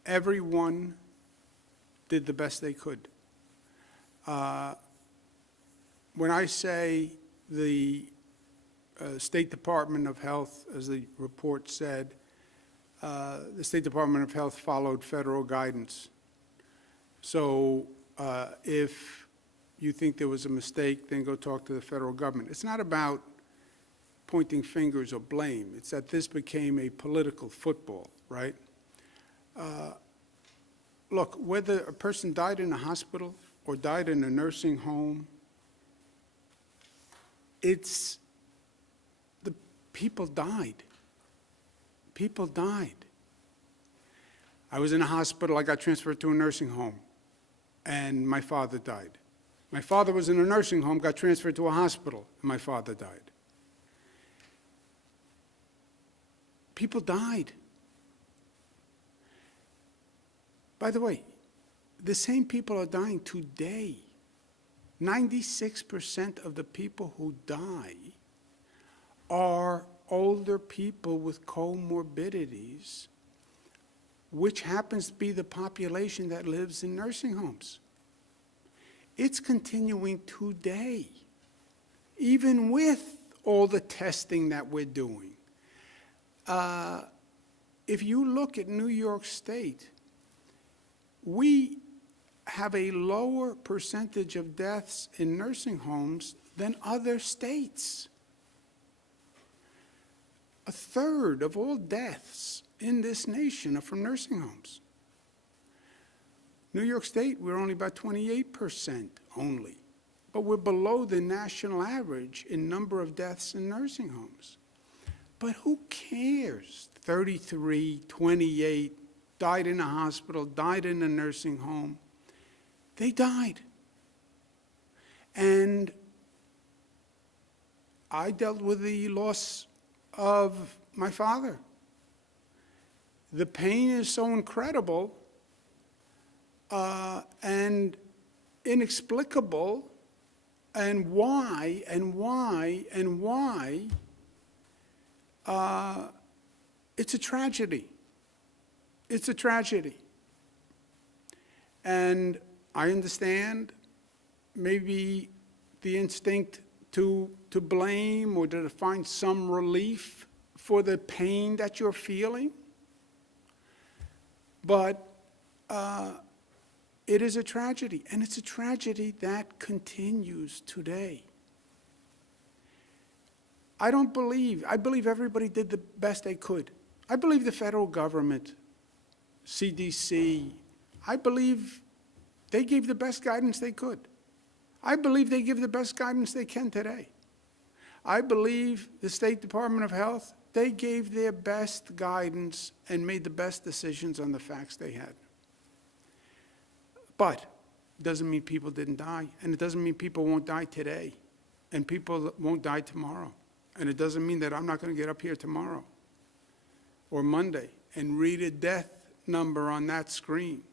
everyone did the best they could. When I say the State Department of Health, as the report said, the State Department of Health followed federal guidance. So if you think there was a mistake, then go talk to the federal government. It's not about pointing fingers or blame. It's that this became a political football, right? Look, whether a person died in a hospital or died in a nursing home, it's the people died. People died. I was in a hospital, I got transferred to a nursing home, and my father died. My father was in a nursing home, got transferred to a hospital, and my father died. People died. By the way, the same people are dying today. 96% of the people who die are older people with comorbidities, which happens to be the population that lives in nursing homes. It's continuing today, even with all the testing that we're doing. If you look at New York State, we have a lower percentage of deaths in nursing homes than other states. A third of all deaths in this nation are from nursing homes. New York State, we're only about 28% only, but we're below the national average in number of deaths in nursing homes. But who cares? 33, 28, died in a hospital, died in a nursing home. They died. And I dealt with the loss of my father. The pain is so incredible and inexplicable, and why. It's a tragedy. It's a tragedy. And I understand maybe the instinct to blame or to find some relief for the pain that you're feeling. But it is a tragedy, and it's a tragedy that continues today. I believe everybody did the best they could. I believe the federal government, CDC, I believe they gave the best guidance they could. I believe they give the best guidance they can today. I believe the State Department of Health, they gave their best guidance and made the best decisions on the facts they had. But it doesn't mean people didn't die, and it doesn't mean people won't die today, and people won't die tomorrow. And it doesn't mean that I'm not going to get up here tomorrow or Monday and read a death number on that screen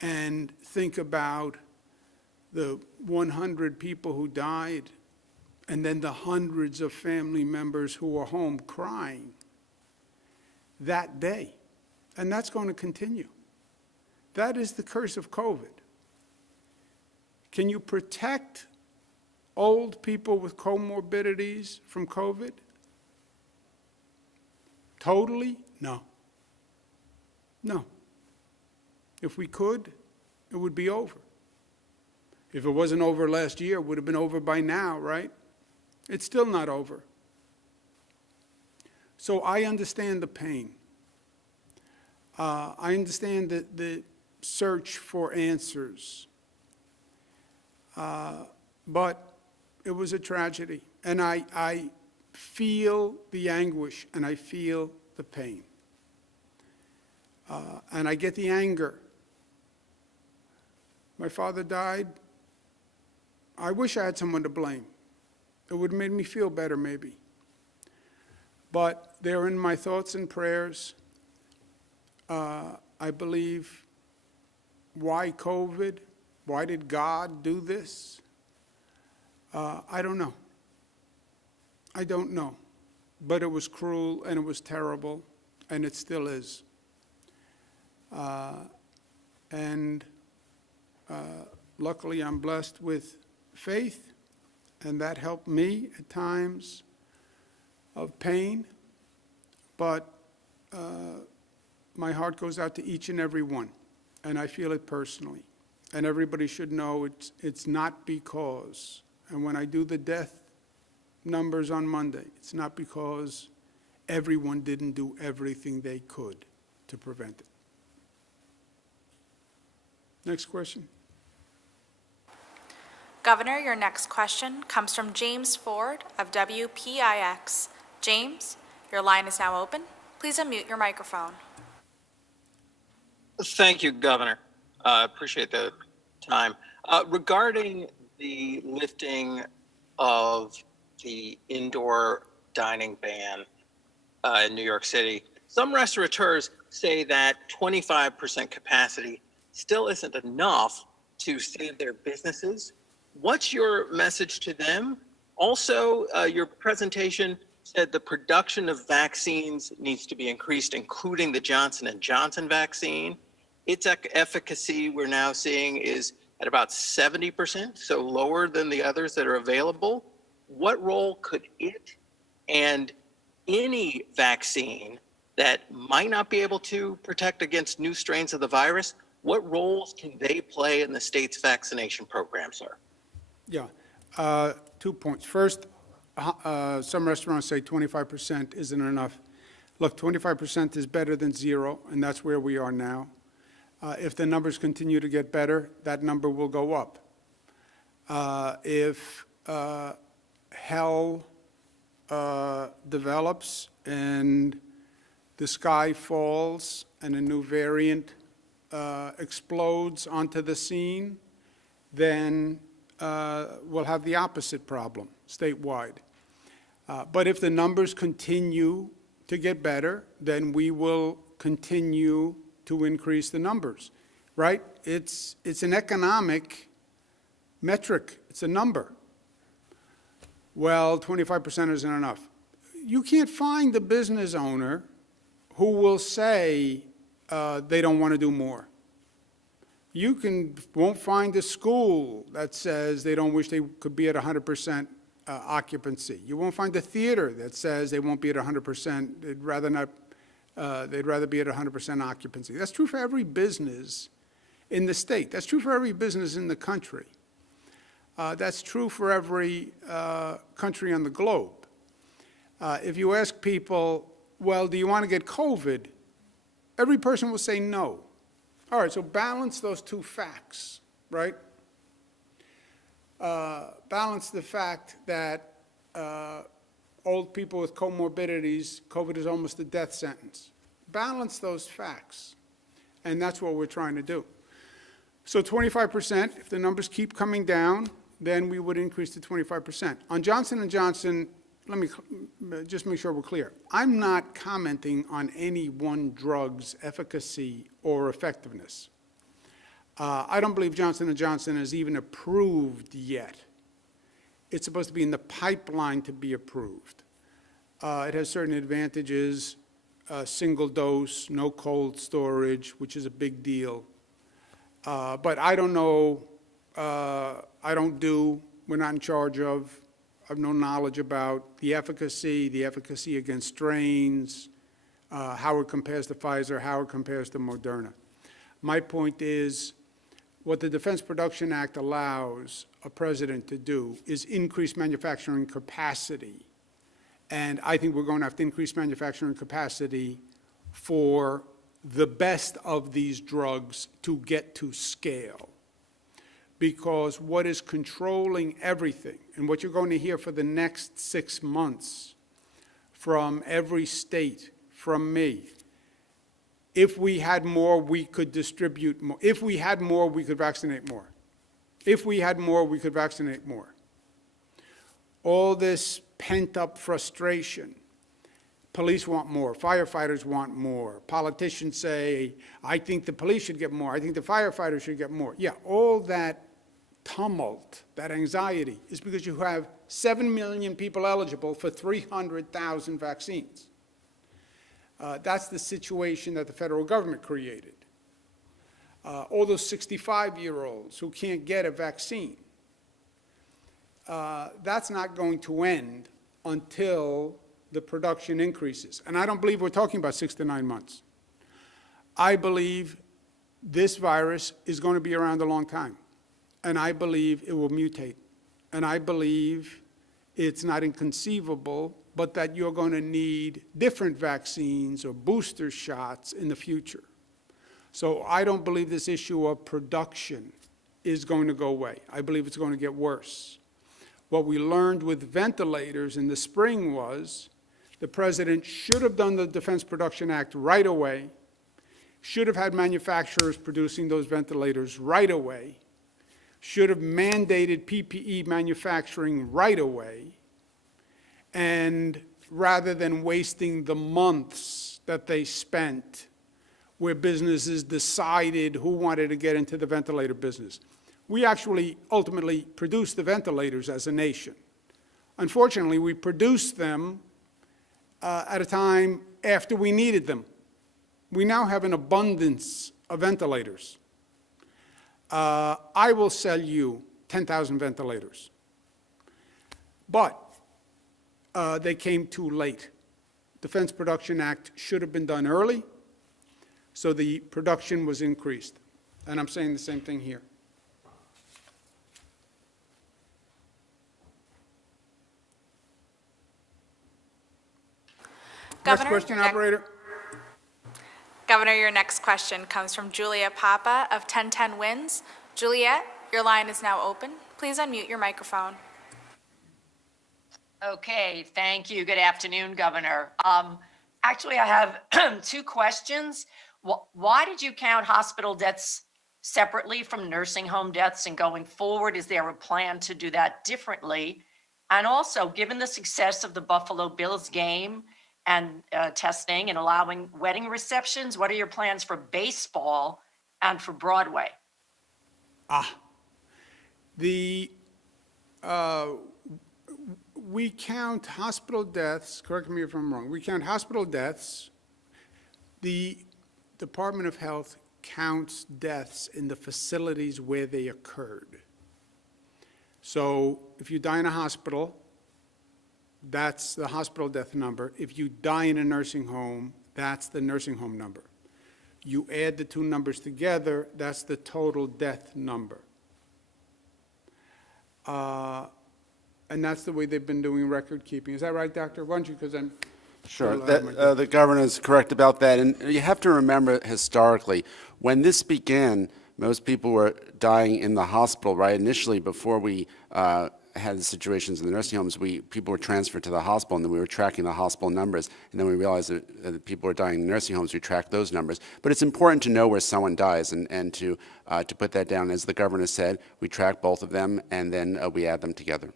and think about the 100 people who died and then the hundreds of family members who were home crying that day. And that's going to continue. That is the curse of COVID. Can you protect old people with comorbidities from COVID? Totally? No. No. If we could, it would be over. If it wasn't over last year, it would have been over by now, right? It's still not over. So I understand the pain. I understand the search for answers. But it was a tragedy. And I feel the anguish and I feel the pain. And I get the anger. My father died. I wish I had someone to blame. It would have made me feel better, maybe. But they're in my thoughts and prayers. I believe, why COVID? Why did God do this? I don't know. I don't know. But it was cruel and it was terrible, and it still is. Luckily, I'm blessed with faith, and that helped me at times of pain. But my heart goes out to each and every one, and I feel it personally. And everybody should know it's not because, and when I do the death numbers on Monday, it's not because everyone didn't do everything they could to prevent it. Next question. Governor, your next question comes from James Ford of WPIX. James, your line is now open. Please unmute your microphone. Thank you, Governor. Appreciate the time. Regarding the lifting of the indoor dining ban in New York City, some restaurateurs say that 25% capacity still isn't enough to save their businesses. What's your message to them? Also, your presentation said the production of vaccines needs to be increased, including the Johnson & Johnson vaccine. Its efficacy we're now seeing is at about 70%, so lower than the others that are available. What role could it and any vaccine that might not be able to protect against new strains of the virus, what roles can they play in the state's vaccination program, sir? Yeah, 2 points. First, some restaurants say 25% isn't enough. Look, 25% is better than zero, and that's where we are now. If the numbers continue to get better, that number will go up. If hell develops and the sky falls and a new variant explodes onto the scene, then we'll have the opposite problem statewide. But if the numbers continue to get better, then we will continue to increase the numbers, right? It's an economic metric. It's a number. Well, 25% isn't enough. You can't find the business owner who will say they don't want to do more. You won't find a school that says they don't wish they could be at 100% occupancy. You won't find a theater that says they won't be at 100%. They'd rather be at 100% occupancy. That's true for every business in the state. That's true for every business in the country. That's true for every country on the globe. If you ask people, well, do you want to get COVID? Every person will say no. All right, so balance those two facts, right? Balance the fact that old people with comorbidities, COVID is almost a death sentence. Balance those facts, and that's what we're trying to do. So 25%, if the numbers keep coming down, then we would increase to 25%. On Johnson & Johnson, let me just make sure we're clear. I'm not commenting on any one drug's efficacy or effectiveness. I don't believe Johnson & Johnson is even approved yet. It's supposed to be in the pipeline to be approved. It has certain advantages, single dose, no cold storage, which is a big deal. But I don't know, we're not in charge of, I have no knowledge about the efficacy against strains, how it compares to Pfizer, how it compares to Moderna. My point is, what the Defense Production Act allows a president to do is increase manufacturing capacity. And I think we're going to have to increase manufacturing capacity for the best of these drugs to get to scale. Because what is controlling everything, and what you're going to hear for the next 6 months from every state, from me, if we had more, we could distribute more. If we had more, we could vaccinate more. If we had more, we could vaccinate more. All this pent-up frustration. Police want more. Firefighters want more. Politicians say, I think the police should get more. I think the firefighters should get more. Yeah, all that tumult, that anxiety, is because you have 7 million people eligible for 300,000 vaccines. That's the situation that the federal government created. All those 65-year-olds who can't get a vaccine. That's not going to end until the production increases. And I don't believe we're talking about 6 to 9 months. I believe this virus is going to be around a long time. And I believe it will mutate. And I believe it's not inconceivable, but that you're going to need different vaccines or booster shots in the future. So I don't believe this issue of production is going to go away. I believe it's going to get worse. What we learned with ventilators in the spring was the president should have done the Defense Production Act right away, should have had manufacturers producing those ventilators right away, should have mandated PPE manufacturing right away, and rather than wasting the months that they spent where businesses decided who wanted to get into the ventilator business. We actually ultimately produced the ventilators as a nation. Unfortunately, we produced them at a time after we needed them. We now have an abundance of ventilators. I will sell you 10,000 ventilators. But they came too late. Defense Production Act should have been done early, so the production was increased. And I'm saying the same thing here. Next question, operator. Governor, your next question comes from Julia Papa of 1010 Wins. Juliet, your line is now open. Please unmute your microphone. Okay, thank you. Good afternoon, Governor. Actually, I have 2 questions. Why did you count hospital deaths separately from nursing home deaths? And going forward, is there a plan to do that differently? And also, given the success of the Buffalo Bills game and testing and allowing wedding receptions, what are your plans for baseball and for Broadway? We count hospital deaths, correct me if I'm wrong, we count hospital deaths. The Department of Health counts deaths in the facilities where they occurred. So if you die in a hospital, that's the hospital death number. If you die in a nursing home, that's the nursing home number. You add the 2 numbers together, that's the total death number. And that's the way they've been doing record keeping. Is that right, Doctor? Why don't you, because I'm... Sure. The governor is correct about that. And you have to remember historically, when this began, most people were dying in the hospital, right? Initially, before we had the situations in the nursing homes, people were transferred to the hospital, and then we were tracking the hospital numbers. And then we realized that people were dying in the nursing homes, we tracked those numbers. But it's important to know where someone dies and to put that down. As the governor said, we track both of them, and then we add them together.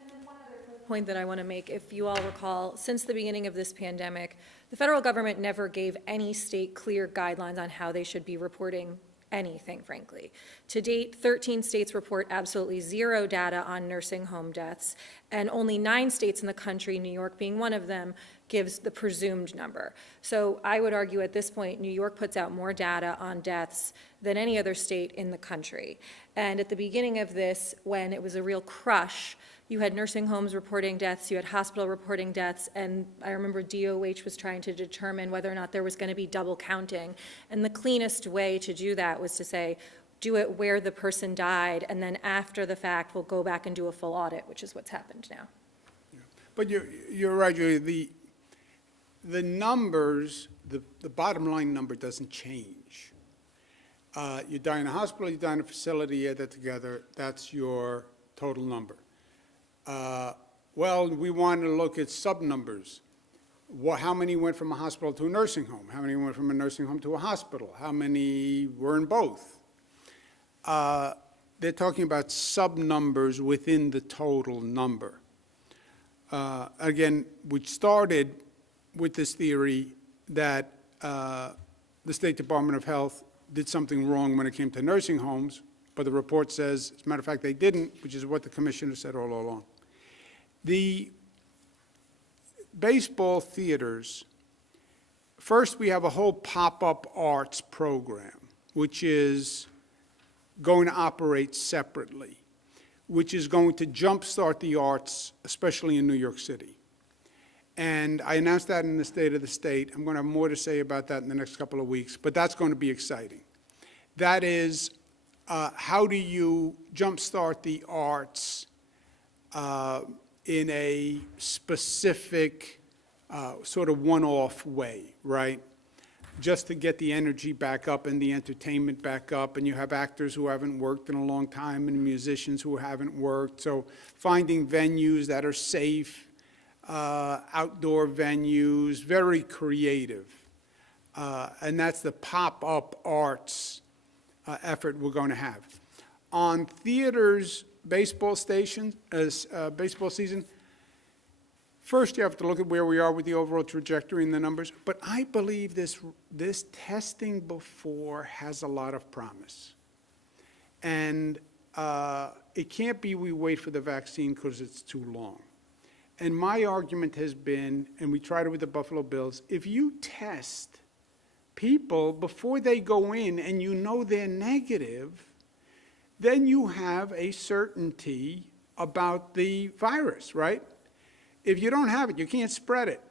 And then one other quick point that I want to make. If you all recall, since the beginning of this pandemic, the federal government never gave any state clear guidelines on how they should be reporting anything, frankly. To date, 13 states report absolutely zero data on nursing home deaths, and only 9 states in the country, New York being one of them, gives the presumed number. So I would argue at this point, New York puts out more data on deaths than any other state in the country. And at the beginning of this, when it was a real crush, you had nursing homes reporting deaths, you had hospital reporting deaths, and I remember DOH was trying to determine whether or not there was going to be double counting. And the cleanest way to do that was to say, do it where the person died, and then after the fact, we'll go back and do a full audit, which is what's happened now. But you're right, Julie. The numbers, the bottom line number doesn't change. You die in a hospital, you die in a facility, you add that together, that's your total number. Well, we want to look at sub-numbers. How many went from a hospital to a nursing home? How many went from a nursing home to a hospital? How many were in both? They're talking about sub-numbers within the total number. Again, we started with this theory that the State Department of Health did something wrong when it came to nursing homes, but the report says, as a matter of fact, they didn't, which is what the commissioner said all along. The baseball theaters, first we have a whole pop-up arts program, which is going to operate separately, which is going to jumpstart the arts, especially in New York City. And I announced that in the State of the State. I'm going to have more to say about that in the next couple of weeks, but that's going to be exciting. That is, how do you jumpstart the arts in a specific sort of one-off way, right? Just to get the energy back up and the entertainment back up, and you have actors who haven't worked in a long time and musicians who haven't worked. So finding venues that are safe, outdoor venues, very creative. And that's the pop-up arts effort we're going to have. On theaters, baseball season, first you have to look at where we are with the overall trajectory and the numbers, but I believe this testing before has a lot of promise. And it can't be we wait for the vaccine because it's too long. And my argument has been, and we tried it with the Buffalo Bills, if you test people before they go in and you know they're negative, then you have a certainty about the virus, right? If you don't have it, you can't spread it.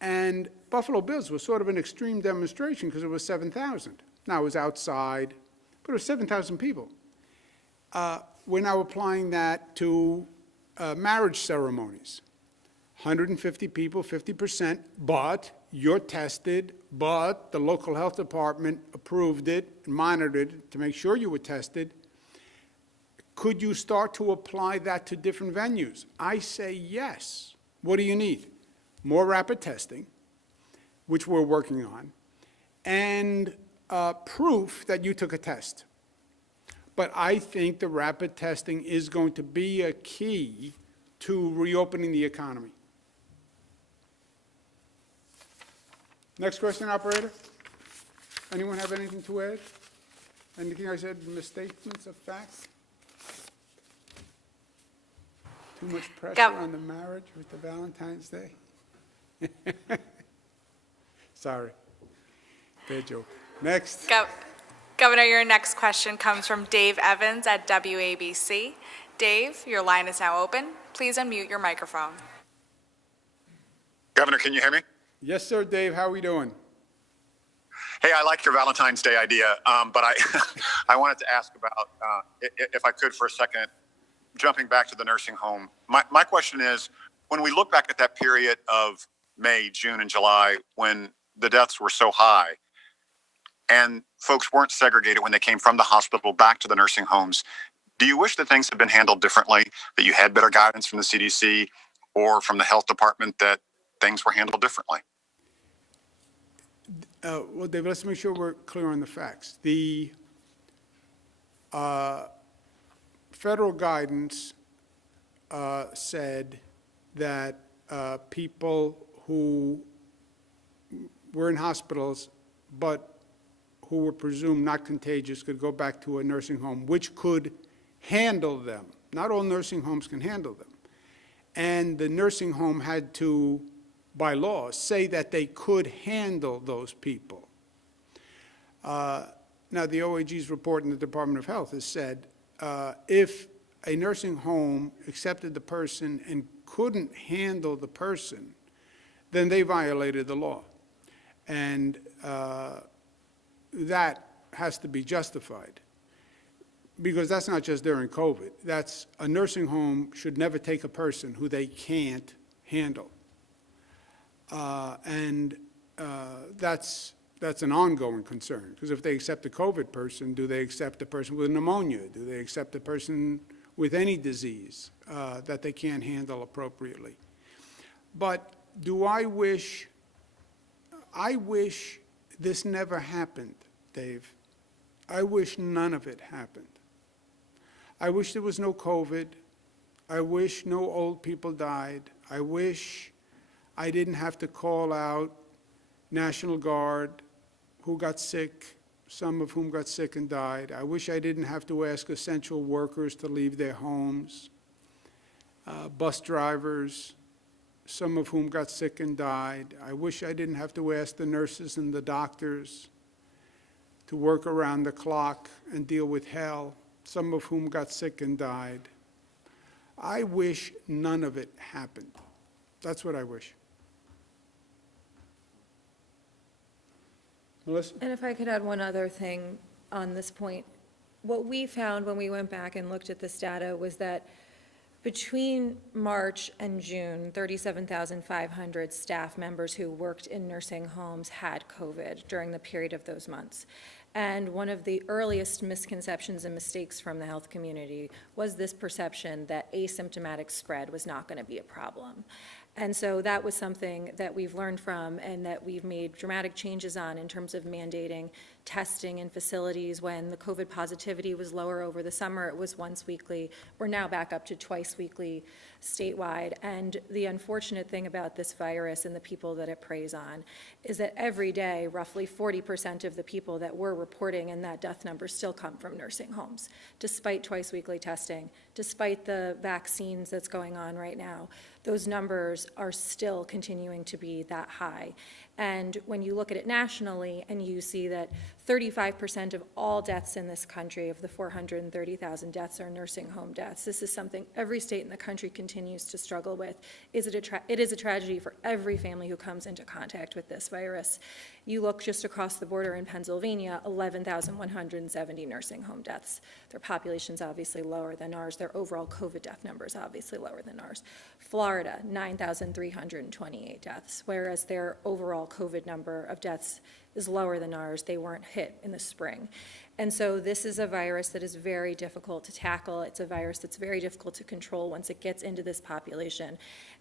And Buffalo Bills was sort of an extreme demonstration because it was 7,000. Now, it was outside, but it was 7,000 people. We're now applying that to marriage ceremonies. 150 people, 50%, but you're tested, but the local health department approved it, monitored it to make sure you were tested. Could you start to apply that to different venues? I say yes. What do you need? More rapid testing, which we're working on, and proof that you took a test. But I think the rapid testing is going to be a key to reopening the economy. Next question, operator. Anyone have anything to add? Anything I said, misstatements of facts? Too much pressure on the marriage with the Valentine's Day? Sorry, bad joke. Next. Governor, your next question comes from Dave Evans at WABC. Dave, your line is now open. Please unmute your microphone. Governor, can you hear me? Yes, sir, Dave. How are we doing? Hey, I like your Valentine's Day idea, but I wanted to ask about, if I could for a second, jumping back to the nursing home. My question is, when we look back at that period of May, June, and July, when the deaths were so high, and folks weren't segregated when they came from the hospital back to the nursing homes, do you wish that things had been handled differently, that you had better guidance from the CDC or from the health department that things were handled differently? Well, Dave, let's make sure we're clear on the facts. The federal guidance said that people who were in hospitals but who were presumed not contagious could go back to a nursing home, which could handle them. Not all nursing homes can handle them. And the nursing home had to, by law, say that they could handle those people. Now, the OAG's report in the Department of Health has said if a nursing home accepted the person and couldn't handle the person, then they violated the law. And that has to be justified, because that's not just during COVID. That's a nursing home should never take a person who they can't handle. That's an ongoing concern, because if they accept a COVID person, do they accept a person with pneumonia? Do they accept a person with any disease that they can't handle appropriately? But do I wish this never happened, Dave. I wish none of it happened. I wish there was no COVID. I wish no old people died. I wish I didn't have to call out National Guard who got sick, some of whom got sick and died. I wish I didn't have to ask essential workers to leave their homes, bus drivers, some of whom got sick and died. I wish I didn't have to ask the nurses and the doctors to work around the clock and deal with hell, some of whom got sick and died. I wish none of it happened. That's what I wish. Melissa? And if I could add one other thing on this point, what we found when we went back and looked at this data was that between March and June, 37,500 staff members who worked in nursing homes had COVID during the period of those months. And one of the earliest misconceptions and mistakes from the health community was this perception that asymptomatic spread was not going to be a problem. And so that was something that we've learned from and that we've made dramatic changes on in terms of mandating testing in facilities. When the COVID positivity was lower over the summer, it was once weekly. We're now back up to twice weekly statewide. And the unfortunate thing about this virus and the people that it preys on is that every day, roughly 40% of the people that we're reporting in that death number still come from nursing homes, despite twice weekly testing, despite the vaccines that's going on right now. Those numbers are still continuing to be that high. And when you look at it nationally and you see that 35% of all deaths in this country, of the 430,000 deaths, are nursing home deaths. This is something every state in the country continues to struggle with. It is a tragedy for every family who comes into contact with this virus. You look just across the border in Pennsylvania, 11,170 nursing home deaths. Their population's obviously lower than ours. Their overall COVID death number is obviously lower than ours. Florida, 9,328 deaths, whereas their overall COVID number of deaths is lower than ours. They weren't hit in the spring. And so this is a virus that is very difficult to tackle. It's a virus that's very difficult to control once it gets into this population.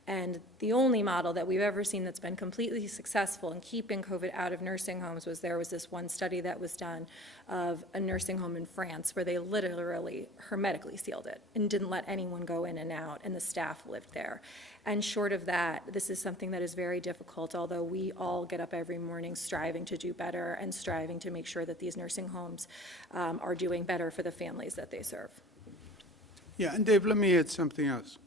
And the only model that we've ever seen that's been completely successful in keeping COVID out of nursing homes was there was this one study that was done of a nursing home in France where they literally hermetically sealed it and didn't let anyone go in and out, and the staff lived there. And short of that, this is something that is very difficult, although we all get up every morning striving to do better and striving to make sure that these nursing homes are doing better for the families that they serve. Yeah, and Dave, let me add something else.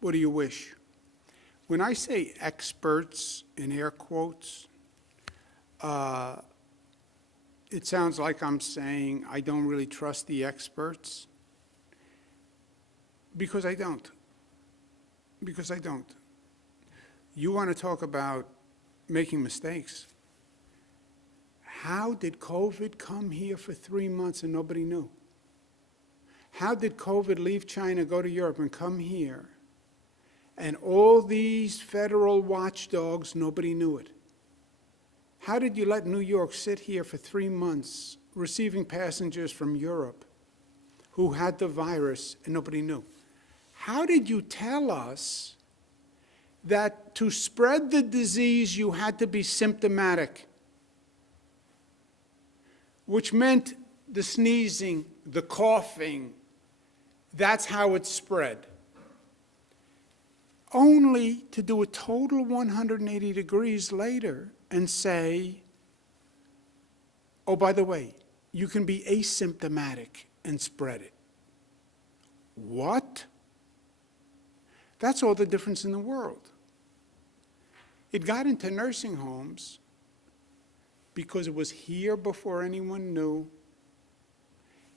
What do you wish? When I say experts, in air quotes, it sounds like I'm saying I don't really trust the experts, because I don't. Because I don't. You want to talk about making mistakes. How did COVID come here for 3 months and nobody knew? How did COVID leave China, go to Europe, and come here? And all these federal watchdogs, nobody knew it. How did you let New York sit here for 3 months, receiving passengers from Europe who had the virus and nobody knew? How did you tell us that to spread the disease you had to be symptomatic, which meant the sneezing, the coughing, That's how it spread. Only to do a total 180 degrees later and say, oh, by the way, you can be asymptomatic and spread it. What? That's all the difference in the world. It got into nursing homes because it was here before anyone knew.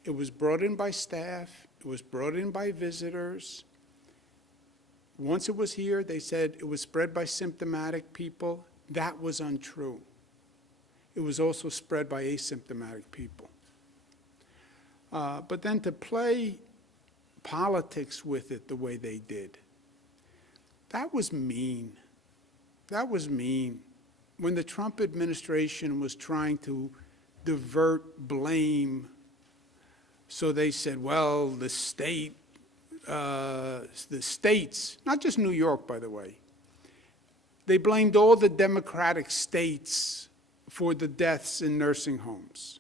It was brought in by staff. It was brought in by visitors. Once it was here, they said it was spread by symptomatic people. That was untrue. It was also spread by asymptomatic people. But then to play politics with it the way they did, that was mean. That was mean. When the Trump administration was trying to divert blame, so they said, well, the states, not just New York, by the way, they blamed all the Democratic states for the deaths in nursing homes.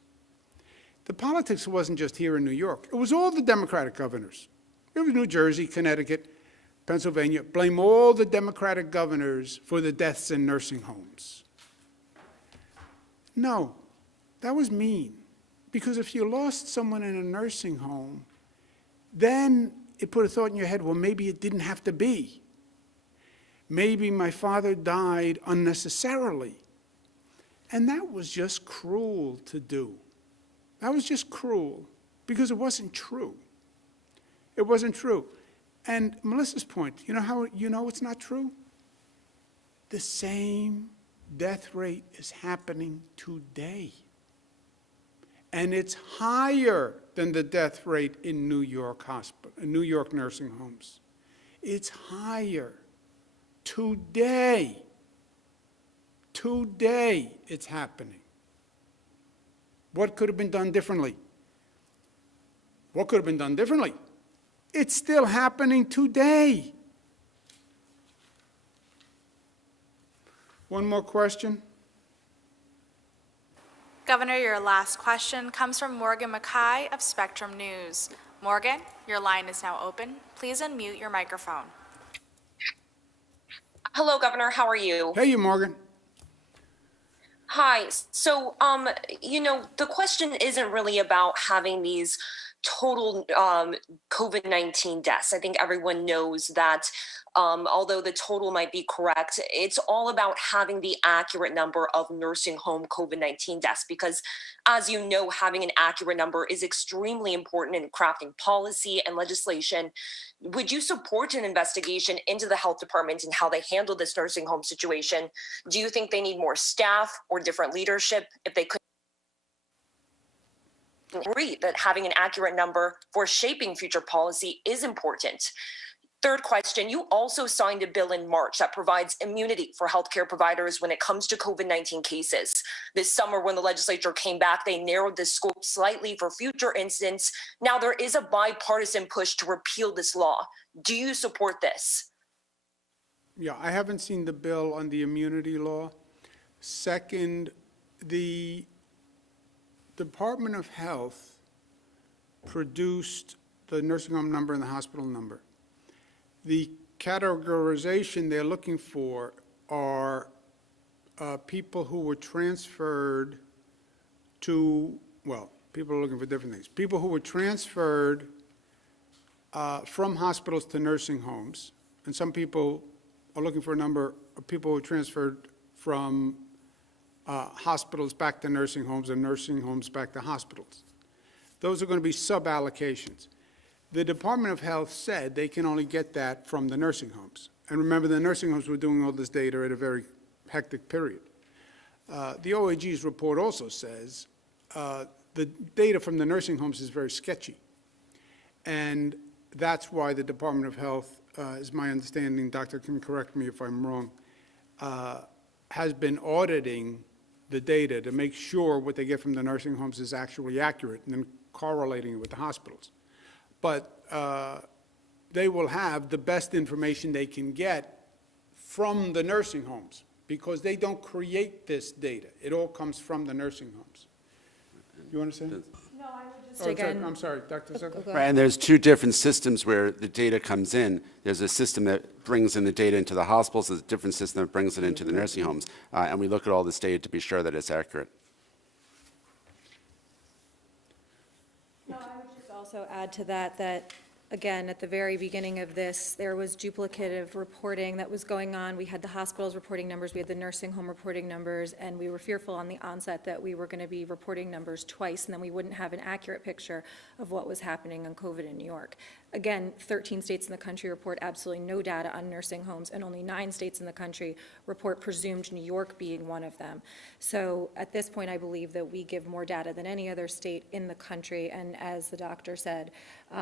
The politics wasn't just here in New York. It was all the Democratic governors. It was New Jersey, Connecticut, Pennsylvania. Blame all the Democratic governors for the deaths in nursing homes. No, that was mean. Because if you lost someone in a nursing home, then it put a thought in your head, well, maybe it didn't have to be. Maybe my father died unnecessarily. And that was just cruel to do. That was just cruel because it wasn't true. It wasn't true. And Melissa's point, you know how you know it's not true? The same death rate is happening today. And it's higher than the death rate in New York nursing homes. It's higher. Today it's happening. What could have been done differently? What could have been done differently? It's still happening today. One more question. Governor, your last question comes from Morgan Mackay of Spectrum News. Morgan, your line is now open. Please unmute your microphone. Hello, Governor. How are you? Hey, you, Morgan. Hi. So, the question isn't really about having these total COVID-19 deaths. I think everyone knows that although the total might be correct, it's all about having the accurate number of nursing home COVID-19 deaths because, as you know, having an accurate number is extremely important in crafting policy and legislation. Would you support an investigation into the health department and how they handle this nursing home situation? Do you think they need more staff or different leadership? If they could agree that having an accurate number for shaping future policy is important. Third question, you also signed a bill in March that provides immunity for healthcare providers when it comes to COVID-19 cases. This summer, when the legislature came back, they narrowed the scope slightly for future incidents. Now there is a bipartisan push to repeal this law. Do you support this? Yeah, I haven't seen the bill on the immunity law. Second, the Department of Health produced the nursing home number and the hospital number. The categorization they're looking for are people who were transferred to, well, people are looking for different things. People who were transferred from hospitals to nursing homes, and some people are looking for a number of people who were transferred from hospitals back to nursing homes and nursing homes back to hospitals. Those are going to be sub-allocations. The Department of Health said they can only get that from the nursing homes. And remember, the nursing homes were doing all this data at a very hectic period. The OAG's report also says the data from the nursing homes is very sketchy. And that's why the Department of Health, is my understanding, doctor can correct me if I'm wrong, has been auditing the data to make sure what they get from the nursing homes is actually accurate and then correlating it with the hospitals. But they will have the best information they can get from the nursing homes because they don't create this data. It all comes from the nursing homes. You understand? No, I would just again. I'm sorry, Dr. Zucker. Go Right, and there's two different systems where the data comes in. There's a system that brings in the data into the hospitals, there's a different system that brings it into the nursing homes, and we look at all this data to be sure that it's accurate. No, I would just also add to that, that, again, at the very beginning of this, there was duplicative reporting that was going on. We had the hospitals reporting numbers, we had the nursing home reporting numbers, and we were fearful on the onset that we were going to be reporting numbers twice, and then we wouldn't have an accurate picture of what was happening on COVID in New York. Again, 13 states in the country report absolutely no data on nursing homes, and only 9 states in the country report presumed New York being one of them. So at this point, I believe that we give more data than any other state in the country, and as the doctor said,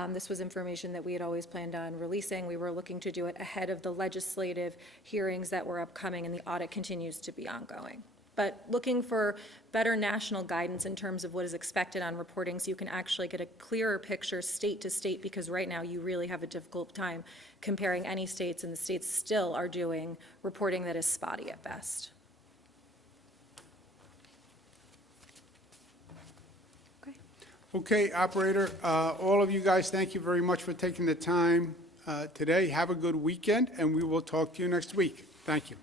this was information that we had always planned on releasing. We were looking to do it ahead of the legislative hearings that were upcoming, and the audit continues to be ongoing. But looking for better national guidance in terms of what is expected on reporting so you can actually get a clearer picture state to state, because right now you really have a difficult time comparing any states, and the states still are doing reporting that is spotty at best. Okay, operator, all of you guys, thank you very much for taking the time today. Have a good weekend, and we will talk to you next week. Thank you.